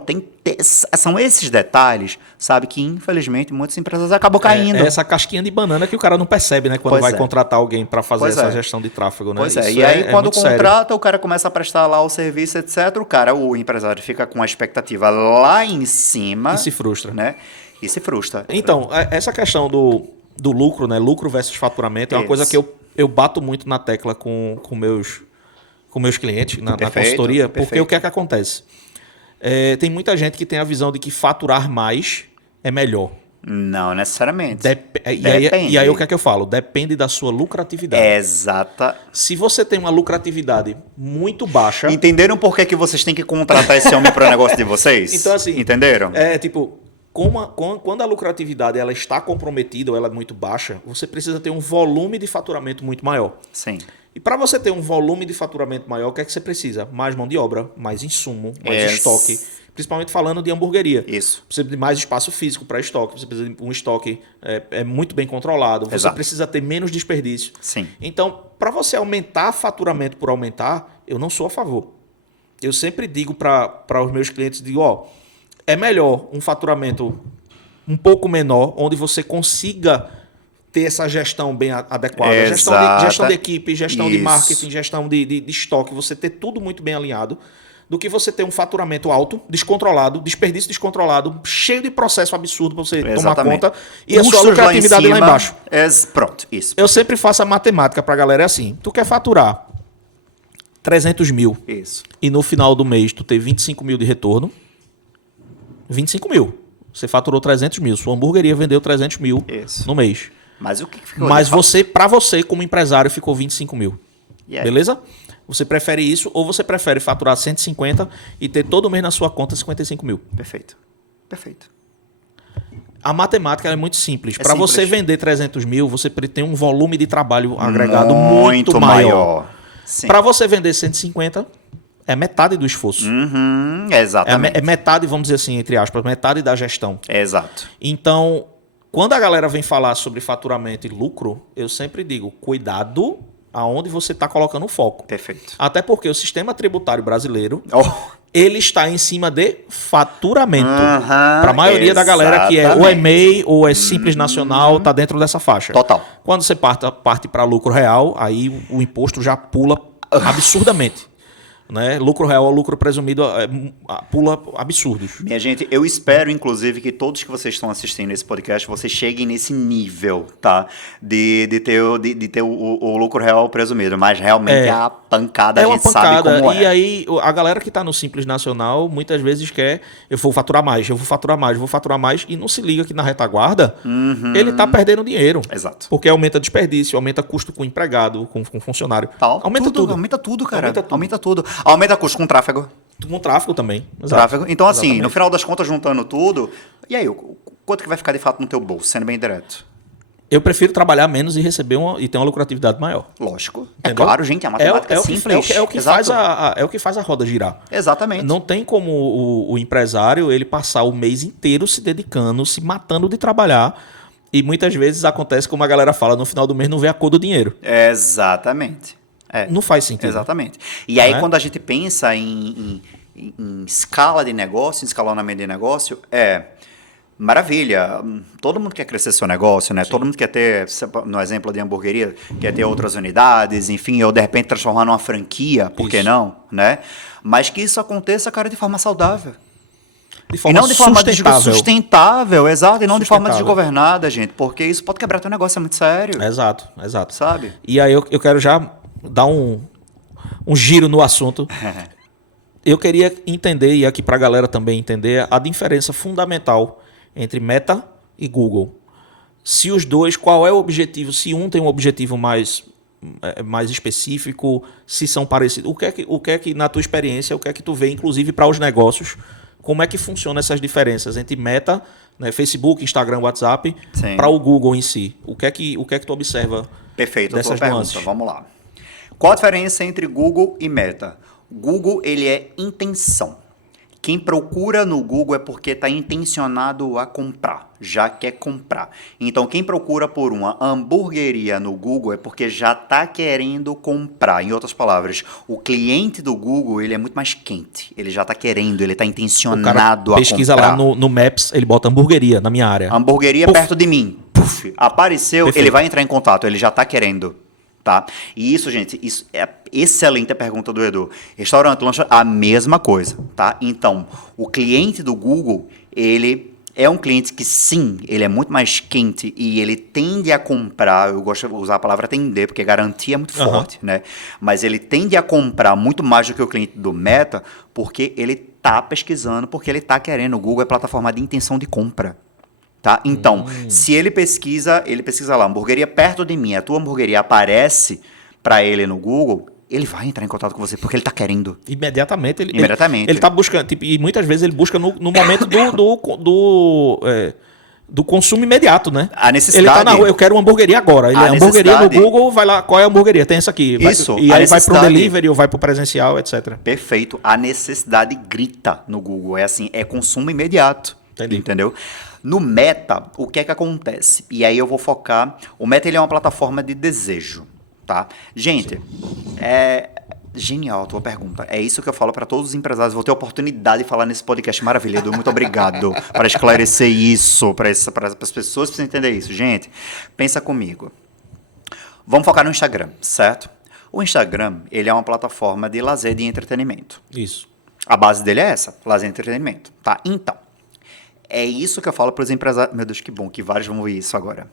são esses detalhes, sabe, que infelizmente muitas empresas acabam caindo. É essa casquinha de banana que o cara não percebe, né? Quando Pois vai é. contratar alguém para fazer Pois essa é. gestão de tráfego, né? Pois é, Isso e aí quando muito sério. contrata, o cara começa a prestar lá o serviço, etc. O empresário fica com a expectativa lá em cima. E se frustra. Né? E se frustra. Então, essa questão do lucro, né? Lucro versus faturamento é uma coisa que eu bato muito na tecla com meus clientes na consultoria, porque perfeito. o que é que acontece? Tem muita gente que tem a visão de que faturar mais é melhor. Não necessariamente. E aí o que é que eu falo? Depende da sua lucratividade. Exata. Se você tem uma lucratividade muito baixa... Entenderam por que vocês têm que contratar esse homem para o negócio de vocês? Então, assim... Entenderam? Quando a lucratividade ela está comprometida ou ela é muito baixa, você precisa ter um volume de faturamento muito maior. Sim. E para você ter um volume de faturamento maior, o que é que você precisa? Mais mão de obra, mais insumo, mais estoque. Principalmente falando de hamburgueria. Isso. Você precisa de mais espaço físico para estoque, você precisa de um estoque muito bem controlado, você Exato. precisa ter menos desperdício. Sim. Então, para você aumentar faturamento por aumentar, eu não sou a favor. Eu sempre digo para os meus clientes, é melhor um faturamento um pouco menor, onde você consiga ter essa gestão bem adequada. Gestão de equipe, gestão de marketing, gestão de estoque, você ter tudo muito bem alinhado, do que você ter um faturamento alto, descontrolado, desperdício descontrolado, cheio de processo absurdo para você tomar conta, e a sua lucratividade lá embaixo. Pronto, isso. Eu sempre faço a matemática para a galera, é assim, tu quer faturar 300 mil Isso. e no final do mês tu ter 25 mil de retorno, 25 mil. Você faturou 300 mil, sua hamburgueria vendeu 300 mil no mês. Mas o que ficou? Mas para você, como empresário, ficou 25 mil. Beleza? Você prefere isso ou você prefere faturar 150 e ter todo mês na sua conta 55 mil? Perfeito. Perfeito. A matemática é muito simples. Para você vender 300 mil, você tem um volume de trabalho agregado muito maior. Para você vender 150, é metade do esforço. Exatamente. É metade, vamos dizer assim, entre aspas, metade da gestão. Exato. Então, quando a galera vem falar sobre faturamento e lucro, eu sempre digo, cuidado aonde você está colocando o foco. Perfeito. Até porque o sistema tributário brasileiro, ele está em cima de faturamento. Para a maioria da galera que é ou é MEI ou é Simples Nacional, está dentro dessa faixa. Total. Quando você parte para lucro real, aí o imposto já pula absurdamente. Né? Lucro real ou lucro presumido pula absurdos. Minha gente, eu espero, inclusive, que todos que vocês estão assistindo esse podcast, vocês cheguem nesse nível, tá? De ter o lucro real presumido. Mas realmente a pancada, a gente sabe como é. E aí, a galera que está no Simples Nacional, muitas vezes quer, eu vou faturar mais, e não se liga que na retaguarda, ele está perdendo dinheiro. Exato. Porque aumenta desperdício, aumenta custo com o empregado, com funcionário. Aumenta tudo, cara. Aumenta tudo. Aumenta custo com tráfego. Com tráfego também. Exato. Tráfego. Então, assim, no final das contas, juntando tudo, E aí, quanto que vai ficar de fato no teu bolso, sendo bem direto? Eu prefiro trabalhar menos e receber e ter uma lucratividade maior. Lógico. É Entendeu? claro, gente, a matemática é simples. É o que Exato. é o que faz a roda girar. Exatamente. Não tem como o empresário ele passar o mês inteiro se dedicando, se matando de trabalhar. E muitas vezes acontece como a galera fala, no final do mês não vê a cor do dinheiro. Exatamente. Não faz sentido. Exatamente. E aí, Não é? quando a gente pensa em escala de negócio, em escalonamento de negócio, maravilha. Todo mundo quer crescer seu negócio, né? Todo mundo quer ter, no exemplo de hamburgueria, quer ter outras unidades, enfim, ou de repente transformar numa franquia, por que Isso. não, né? Mas que isso aconteça, cara, de forma saudável. De E forma não de forma sustentável. sustentável, exato, e não de forma Sustentável. desgovernada, gente, porque isso pode quebrar teu negócio, é muito sério, Exato, exato. sabe? E aí eu quero já dar um giro no assunto. Eu queria entender, e aqui para a galera também entender, a diferença fundamental entre Meta e Google. Se os dois, qual é o objetivo? Se um tem um objetivo mais específico, se são parecidos. O que é que, na tua experiência, o que é que tu vê, inclusive para os negócios, como é que funcionam essas diferenças entre Meta, né, Facebook, Instagram, WhatsApp, Sim. para o Google em si? O que é que tu observa Perfeito, a tua dessas pergunta. nuances? Vamos lá. Qual a diferença entre Google e Meta? Google, ele é intenção. Quem procura no Google é porque está intencionado a comprar, já quer comprar. Então, quem procura por uma hamburgueria no Google é porque já está querendo comprar. Em outras palavras, o cliente do Google, ele é muito mais quente. Ele já está querendo, ele está O cara intencionado a pesquisa comprar. lá no Maps, ele bota hamburgueria na minha área. Hamburgueria Puf. perto de mim. Puf, apareceu, Perfeito. ele vai entrar em contato, ele já está querendo. Tá? E isso, gente, isso é excelente a pergunta do Edu. Restaurante, lanche, a mesma coisa, tá? Então, o cliente do Google, ele é um cliente que, sim, ele é muito mais quente e ele tende a comprar, eu gosto de usar a palavra tender, porque garantia é muito forte, né? Mas ele tende a comprar muito mais do que o cliente do Meta, porque ele tá pesquisando, porque ele tá querendo. O Google é plataforma de intenção de compra. Tá? Então, se ele pesquisa lá, hamburgueria perto de mim, a tua hamburgueria aparece para ele no Google, ele vai entrar em contato com você porque ele está querendo. Imediatamente. Imediatamente. Ele tá buscando, tipo, e muitas vezes ele busca no momento do consumo imediato, né? A necessidade. Ele tá na rua, eu quero uma hamburgueria agora. Ele A é hamburgueria no necessidade. Google, vai lá, qual é a hamburgueria? Tem essa aqui. Isso, E a aí vai pro necessidade. delivery ou vai pro presencial, etc. Perfeito. A necessidade grita no Google. É assim, é consumo imediato. Entendi. Entendeu? No Meta, o que é que acontece? E aí eu vou focar... O Meta, ele é uma plataforma de desejo, tá? Gente, é genial a tua pergunta. É isso que eu falo para todos os empresários. Vou ter a oportunidade de falar nesse podcast maravilhoso. Edu, muito obrigado para esclarecer isso, para as pessoas precisam entender isso. Gente, pensa comigo. Vamos focar no Instagram, certo? O Instagram, ele é uma plataforma de lazer e de entretenimento. Isso. A base dele é essa, lazer e entretenimento, tá? Então, é isso que eu falo para os empresários. Meu Deus, que bom que vários vão ouvir isso agora.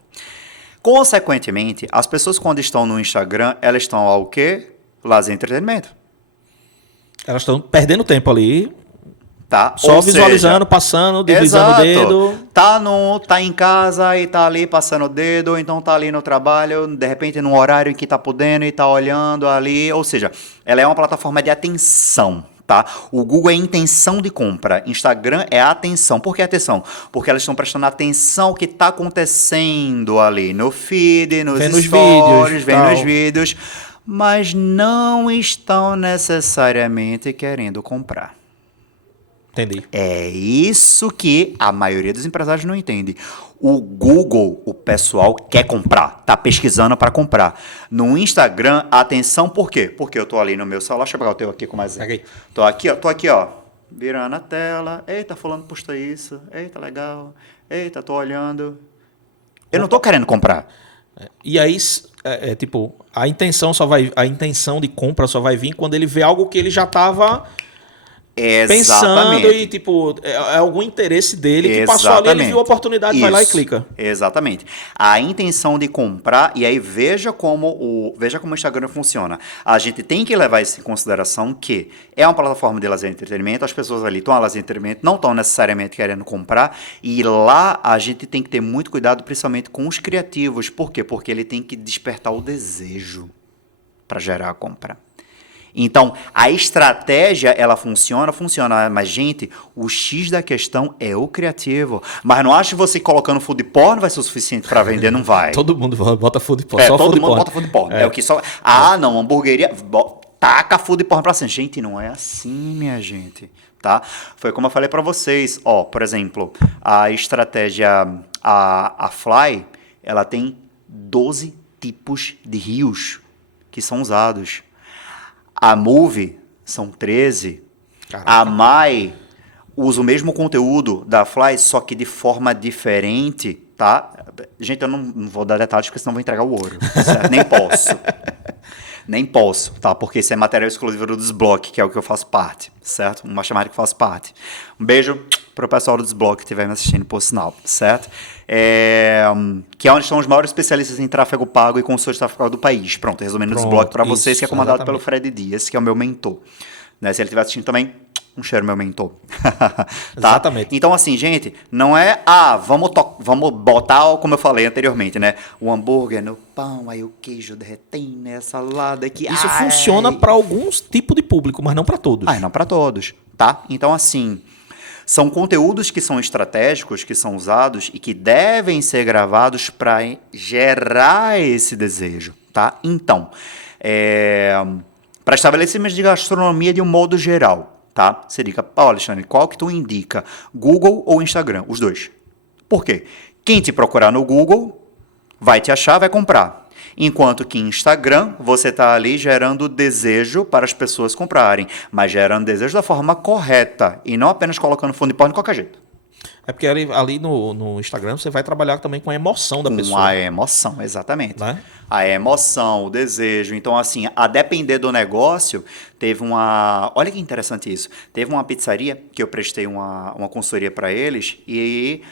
Consequentemente, as pessoas quando estão no Instagram, elas estão ao quê? Lazer e entretenimento. Elas estão perdendo tempo ali, Tá? só Ou visualizando, seja, passando, deslizando o dedo. Tá em casa e tá ali passando o dedo, ou então tá ali no trabalho, de repente num horário em que tá podendo e tá olhando ali. Ou seja, ela é uma plataforma de atenção. Tá? O Google é intenção de compra, Instagram é atenção. Por que atenção? Porque elas estão prestando atenção ao que está acontecendo ali no feed, nos Vendo os stories, vídeos, vendo tal. os vídeos, mas não estão necessariamente querendo comprar. Entendi. É isso que a maioria dos empresários não entende. O Google, o pessoal quer comprar, tá pesquisando para comprar. No Instagram, atenção, por quê? Porque eu tô ali no meu celular, deixa eu pegar o teu aqui como exemplo. Pega aí. Tô aqui, ó, virando a tela. Eita, fulano posta isso. Eita, legal. Eita, tô olhando. Eu não tô querendo comprar. E aí, tipo, a intenção de compra só vai vir quando ele vê algo que ele já estava pensando e, tipo, é algum interesse dele que passou ali, ele viu a oportunidade, vai lá e clica. Exatamente. A intenção de comprar, e aí veja como o Instagram funciona. A gente tem que levar isso em consideração que é uma plataforma de lazer e entretenimento, as pessoas ali estão a lazer e entretenimento, não estão necessariamente querendo comprar, e lá a gente tem que ter muito cuidado, principalmente com os criativos. Por quê? Porque ele tem que despertar o desejo para gerar a compra. Então, a estratégia, ela funciona, mas, gente, o X da questão é o criativo. Mas não acho que você colocando food porn vai ser o suficiente para vender, não vai. Todo mundo bota food porn, só todo food mundo bota food porn. É o que só... Ah, não, hamburgueria... Taca food porn pra cima. Gente, não é assim, minha gente. Tá? Foi como eu falei para vocês. Ó, por exemplo, a estratégia, a Fly, ela tem 12 tipos de rios que são usados. A Move são 13. Caraca. A My usa o mesmo conteúdo da Fly, só que de forma diferente, tá? Gente, eu não vou dar detalhes, porque senão vou entregar o ouro. Certo? Nem posso. Nem posso, tá? Porque isso é material exclusivo do Desbloque, que é o que eu faço parte, certo? Uma chamada que eu faço parte. Um beijo pro pessoal do Desbloque que estiver me assistindo, por sinal, certo? Que é onde estão os maiores especialistas em tráfego pago e consultores de tráfego pago do país. Pronto, resumindo o Desbloque para vocês, que é comandado exatamente pelo Fred Dias, que é o meu mentor. Né? Se ele estiver assistindo também, um cheiro, meu mentor. Tá? Exatamente. Então, assim, gente, não é, vamos botar, como eu falei anteriormente, né? O hambúrguer no pão, aí o queijo derretendo, a salada aqui. Isso funciona para alguns tipos de público, mas não para todos. Não para todos, tá? Então, assim, são conteúdos que são estratégicos, que são usados e que devem ser gravados para gerar esse desejo, tá? Então, para estabelecimentos de gastronomia de um modo geral, tá? Você diga, Alexandre, qual que tu indica? Google ou Instagram? Os dois. Por quê? Quem te procurar no Google vai te achar, vai comprar. Enquanto que em Instagram, você está ali gerando desejo para as pessoas comprarem, mas gerando desejo da forma correta e não apenas colocando fundo de porno de qualquer jeito. É porque ali no Instagram você vai trabalhar também com a emoção da pessoa. Com a emoção, exatamente. Né? A emoção, o desejo. Então, assim, a depender do negócio, teve uma... Olha que interessante isso. Teve uma pizzaria que eu prestei uma consultoria para eles e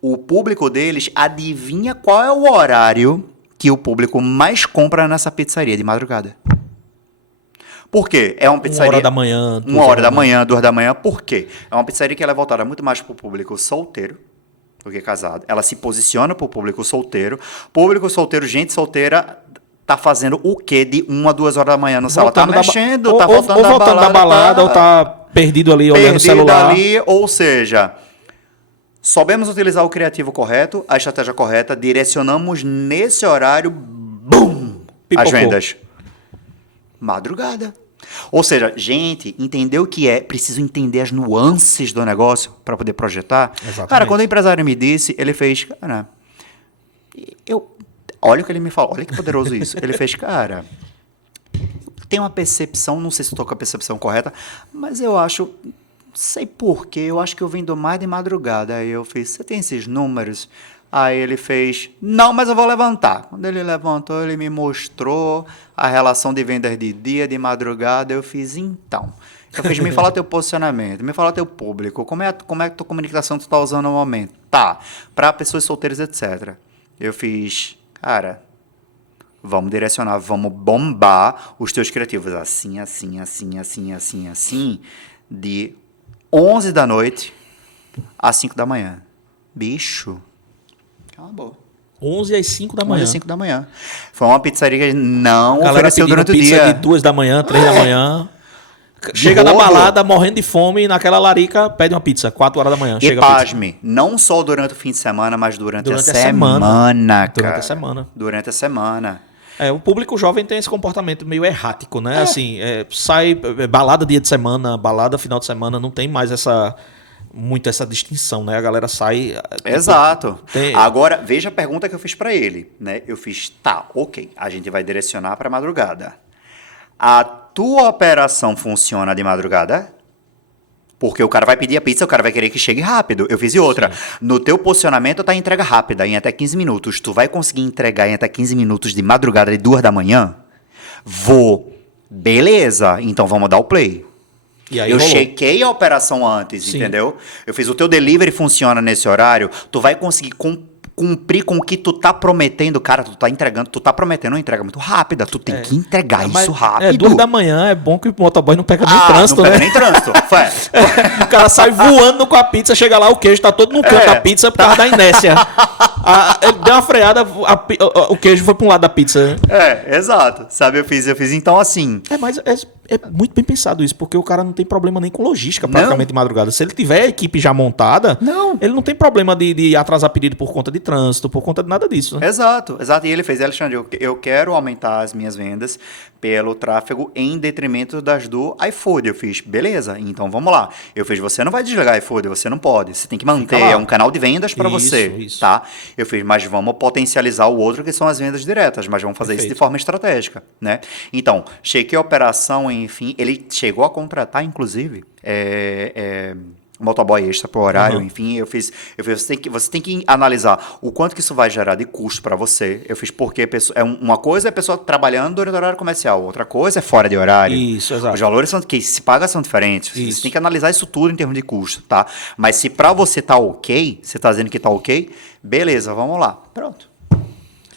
o público deles, adivinha qual é o horário que o público mais compra nessa pizzaria de madrugada? Por quê? É uma pizzaria... 1 hora da manhã. 1 hora da manhã, 2 da manhã. Por quê? É uma pizzaria que ela é voltada muito mais para o público solteiro do que casado. Ela se posiciona para o público solteiro. Público solteiro, gente solteira, tá fazendo o quê de 1 a 2 horas da manhã no salão? Tá mexendo, tá voltando da balada. Ou voltando da balada, ou tá perdido ali olhando o celular. Ali, ou seja... Soubemos utilizar o criativo correto, a estratégia correta, direcionamos nesse horário, BUM! As vendas. Madrugada. Ou seja, gente, entendeu o que é? Preciso entender as nuances do negócio para poder projetar. Exatamente. Cara, quando o empresário me disse, ele fez, cara, olha o que ele me falou, olha que poderoso isso. Ele fez, cara, tem uma percepção, não sei se estou com a percepção correta, mas eu acho... sei porquê, eu acho que eu vendo mais de madrugada. Aí eu fiz, você tem esses números? Aí ele fez, não, mas eu vou levantar. Quando ele levantou, ele me mostrou a relação de vendas de dia, de madrugada. Eu fiz, então. Eu fiz, me fala teu posicionamento, me fala teu público, como é a tua comunicação que tu tá usando no momento? Tá, para pessoas solteiras, etc. Eu fiz, cara, vamos direcionar, vamos bombar os teus criativos assim, de 11 da noite às 5 da manhã. Bicho. Acabou. 11 às 5 da manhã. 11 às 5 da manhã. Foi uma pizzaria que não ofereceu durante o dia. dia. De 2 da manhã, 3 da manhã. Chega na balada, morrendo de fome, e naquela larica, pede uma pizza. 4 horas da manhã. E pasme, não só durante o fim de semana, mas durante a semana, cara. Durante a semana. Durante a semana. O público jovem tem esse comportamento meio errático, né? Assim, sai balada dia de semana, balada final de semana, não tem mais muito essa distinção, né? A galera sai... Exato. Agora, veja a pergunta que eu fiz para ele, né? Eu fiz, tá, ok, a gente vai direcionar para madrugada. A tua operação funciona de madrugada? Porque o cara vai pedir a pizza, o cara vai querer que chegue rápido. Eu fiz outra. Sim. No teu posicionamento tá entrega rápida, em até 15 minutos. Tu vai conseguir entregar em até 15 minutos de madrugada, de 2 da manhã? Vou. Beleza, então vamos dar o play. E aí eu chequei a operação antes, sim, entendeu? Eu fiz o teu delivery funciona nesse horário, tu vai conseguir cumprir com o que tu tá prometendo, cara, tu tá entregando, tu tá prometendo uma entrega muito rápida, tu tem que entregar isso rápido. 2 da manhã é bom que o motoboy não pega nem trânsito, não né? pega nem trânsito. O cara sai voando com a pizza, chega lá, o queijo tá todo no canto da pizza por causa da inércia. Ele deu uma freada, o queijo foi pra um lado da pizza. Exato. Sabe, eu fiz então assim. Mas é muito bem pensado isso, porque o cara não tem problema nem com logística praticamente de madrugada. Se ele tiver a equipe já montada, ele não tem problema de atrasar pedido por conta de trânsito, por conta de nada disso. Né? Exato. E ele fez, Alexandre, eu quero aumentar as minhas vendas pelo tráfego em detrimento das do iFood. Eu fiz, beleza, então vamos lá. Eu fiz, você não vai desligar iFood, você não pode. Você tem que manter um canal de vendas para você, tá? Eu fiz, mas vamos potencializar o outro que são as vendas diretas, mas vamos fazer isso de forma estratégica, né? Então, chequei a operação, enfim, ele chegou a contratar, inclusive, motoboy extra pro horário, enfim, eu fiz você tem que analisar o quanto que isso vai gerar de custo para você. Eu fiz porque uma coisa é a pessoa trabalhando durante o horário comercial, outra coisa é fora de horário. Isso, exato. Os valores que se paga são diferentes. Você tem que analisar isso tudo em termos de custo, tá? Mas se para você tá ok, você tá dizendo que tá ok, beleza, vamos lá. Pronto.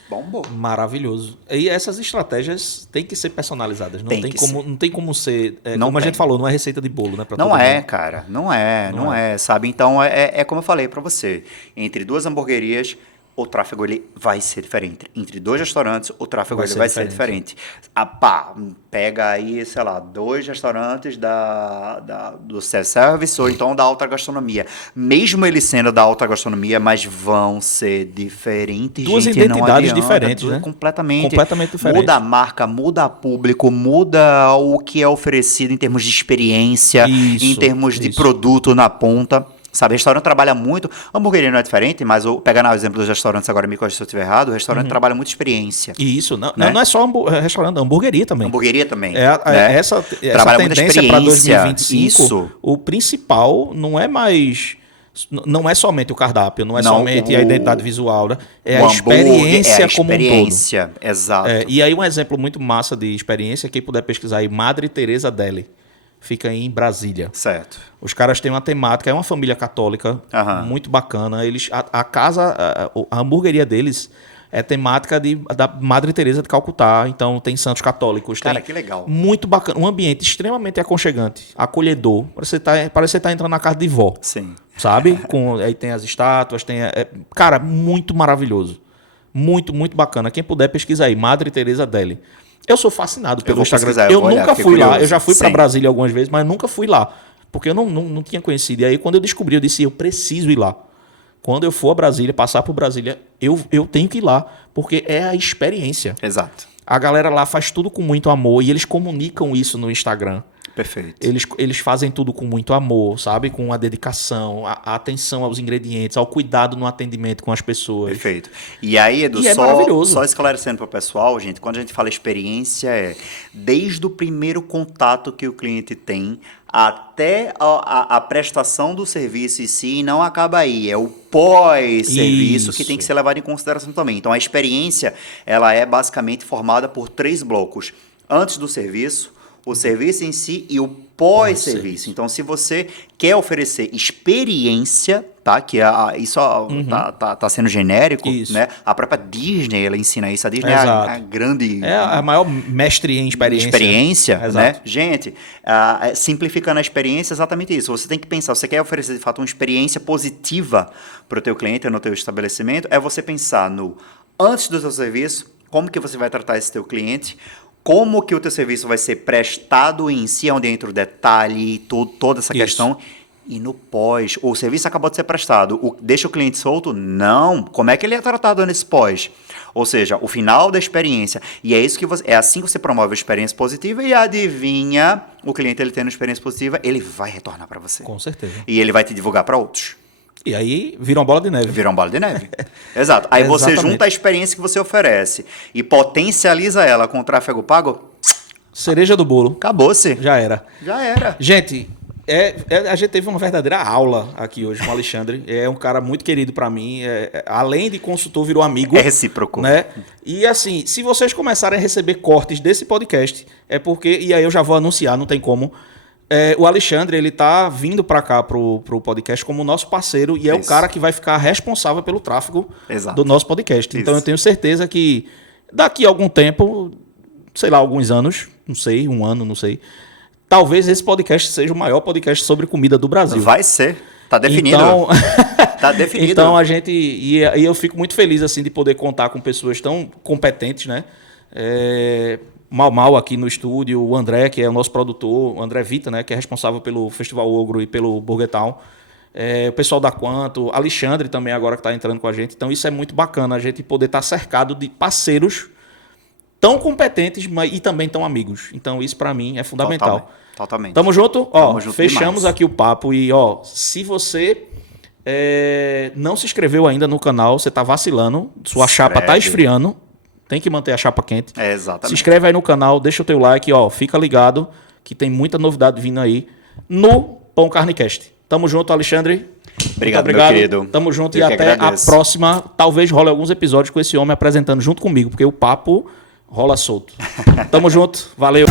Bombou. Maravilhoso. E essas estratégias têm que ser personalizadas. Não tem como ser. Como a gente falou, não é receita de bolo, né? Não é, cara. Não é, sabe? Então, é como eu falei pra você. Entre 2 hamburguerias, o tráfego ele vai ser diferente. Entre 2 restaurantes, o tráfego vai ser diferente. Pega aí, sei lá, 2 restaurantes do self-service ou então da alta gastronomia. Mesmo eles sendo da alta gastronomia, mas vão ser diferentes. 2 identidades diferentes, né? Completamente diferentes. Muda a marca, muda público, muda o que é oferecido em termos de experiência, em termos de produto na ponta. Sabe, restaurante trabalha muito, hamburgueria não é diferente, mas pegando o exemplo dos restaurantes agora, me corrija se eu estiver errado, o restaurante trabalha muito experiência. Isso, não é só restaurante, hamburgueria também. Hamburgueria também. Essa tendência para 2025, o principal não é mais... Não é somente o cardápio, não é somente a identidade visual, né? É a experiência como um todo. Exato. E aí um exemplo muito massa de experiência, quem puder pesquisar aí, Madre Teresa Deli. Fica em Brasília. Certo. Os caras têm uma temática, é uma família católica, muito bacana. A hamburgueria deles é temática da Madre Teresa de Calcutá. Então tem santos católicos. Cara, que legal. Muito bacana. Um ambiente extremamente aconchegante, acolhedor. Parece que você tá entrando na casa de vó. Sim. Sabe? Aí tem as estátuas, cara, muito maravilhoso. Muito, muito bacana. Quem puder pesquisar aí, Madre Teresa Deli. Eu sou fascinado pelo Instagram. Eu nunca fui lá. Eu já fui para Brasília algumas vezes, mas nunca fui lá. Porque eu não tinha conhecido. E aí, quando eu descobri, eu disse, eu preciso ir lá. Quando eu for a Brasília, passar por Brasília, eu tenho que ir lá. Porque é a experiência. Exato. A galera lá faz tudo com muito amor. E eles comunicam isso no Instagram. Perfeito. Eles fazem tudo com muito amor, sabe? Com a dedicação, a atenção aos ingredientes, ao cuidado no atendimento com as pessoas. Perfeito. E aí, Edu, só esclarecendo para o pessoal, gente, quando a gente fala experiência, desde o primeiro contato que o cliente tem até a prestação do serviço em si, e não acaba aí. É o pós-serviço que tem que ser levado em consideração também. Então, a experiência, ela é basicamente formada por 3 blocos. Antes do serviço, o serviço em si e o pós-serviço. Então, se você quer oferecer experiência, tá? Que isso tá sendo genérico, né? A própria Disney, ela ensina isso. A Disney é a grande... É a maior mestre em experiência. Né? Gente, simplificando a experiência, é exatamente isso. Você tem que pensar, você quer oferecer, de fato, uma experiência positiva para o teu cliente, no teu estabelecimento, é você pensar no antes do seu serviço, como que você vai tratar esse teu cliente, como que o teu serviço vai ser prestado em si, onde entra o detalhe, toda essa questão. E no pós, o serviço acabou de ser prestado, deixa o cliente solto? Não. Como é que ele é tratado nesse pós? Ou seja, o final da experiência. E é isso que é assim que você promove a experiência positiva e adivinha, o cliente ele tendo uma experiência positiva, ele vai retornar para você. Com certeza. E ele vai te divulgar para outros. E aí vira uma bola de neve. Vira uma bola de neve. Exato. Aí você junta a experiência que você oferece e potencializa ela com o tráfego pago. Cereja do bolo. Acabou-se. Já era. Gente, a gente teve uma verdadeira aula aqui hoje com o Alexandre. É um cara muito querido para mim. Além de consultor, virou amigo. É recíproco. Né? E assim, se vocês começarem a receber cortes desse podcast, é porque, e aí eu já vou anunciar, não tem como, o Alexandre, ele tá vindo para cá pro podcast como nosso parceiro e é o cara que vai ficar responsável pelo tráfego do nosso podcast. Então eu tenho certeza que daqui a algum tempo, sei lá, alguns anos, não sei, um ano, não sei, talvez esse podcast seja o maior podcast sobre comida do Brasil. Vai ser. Tá definido. Então, tá definido. Então a gente... E eu fico muito feliz assim de poder contar com pessoas tão competentes, né? Mal aqui no estúdio, o André, que é o nosso produtor, o André Vita, né, que é responsável pelo Festival Ogro e pelo Burger Town. O pessoal da Quanto, Alexandre também agora que está entrando com a gente. Então isso é muito bacana, a gente poder estar cercado de parceiros tão competentes e também tão amigos. Então isso para mim é fundamental. Totalmente. Tamo junto? Tamo junto fechamos demais. aqui o papo e se você não se inscreveu ainda no canal, você tá vacilando, sua chapa tá esfriando. Tem que manter a chapa quente. Exatamente. Se inscreve aí no canal, deixa o teu like, fica ligado que tem muita novidade vindo aí no Pão Carnicast. Tamo junto, Alexandre. Obrigado, meu querido. Tamo junto Eu e que até agradeço. a próxima. Talvez role alguns episódios com esse homem apresentando junto comigo, porque o papo rola solto. Tamo junto, valeu.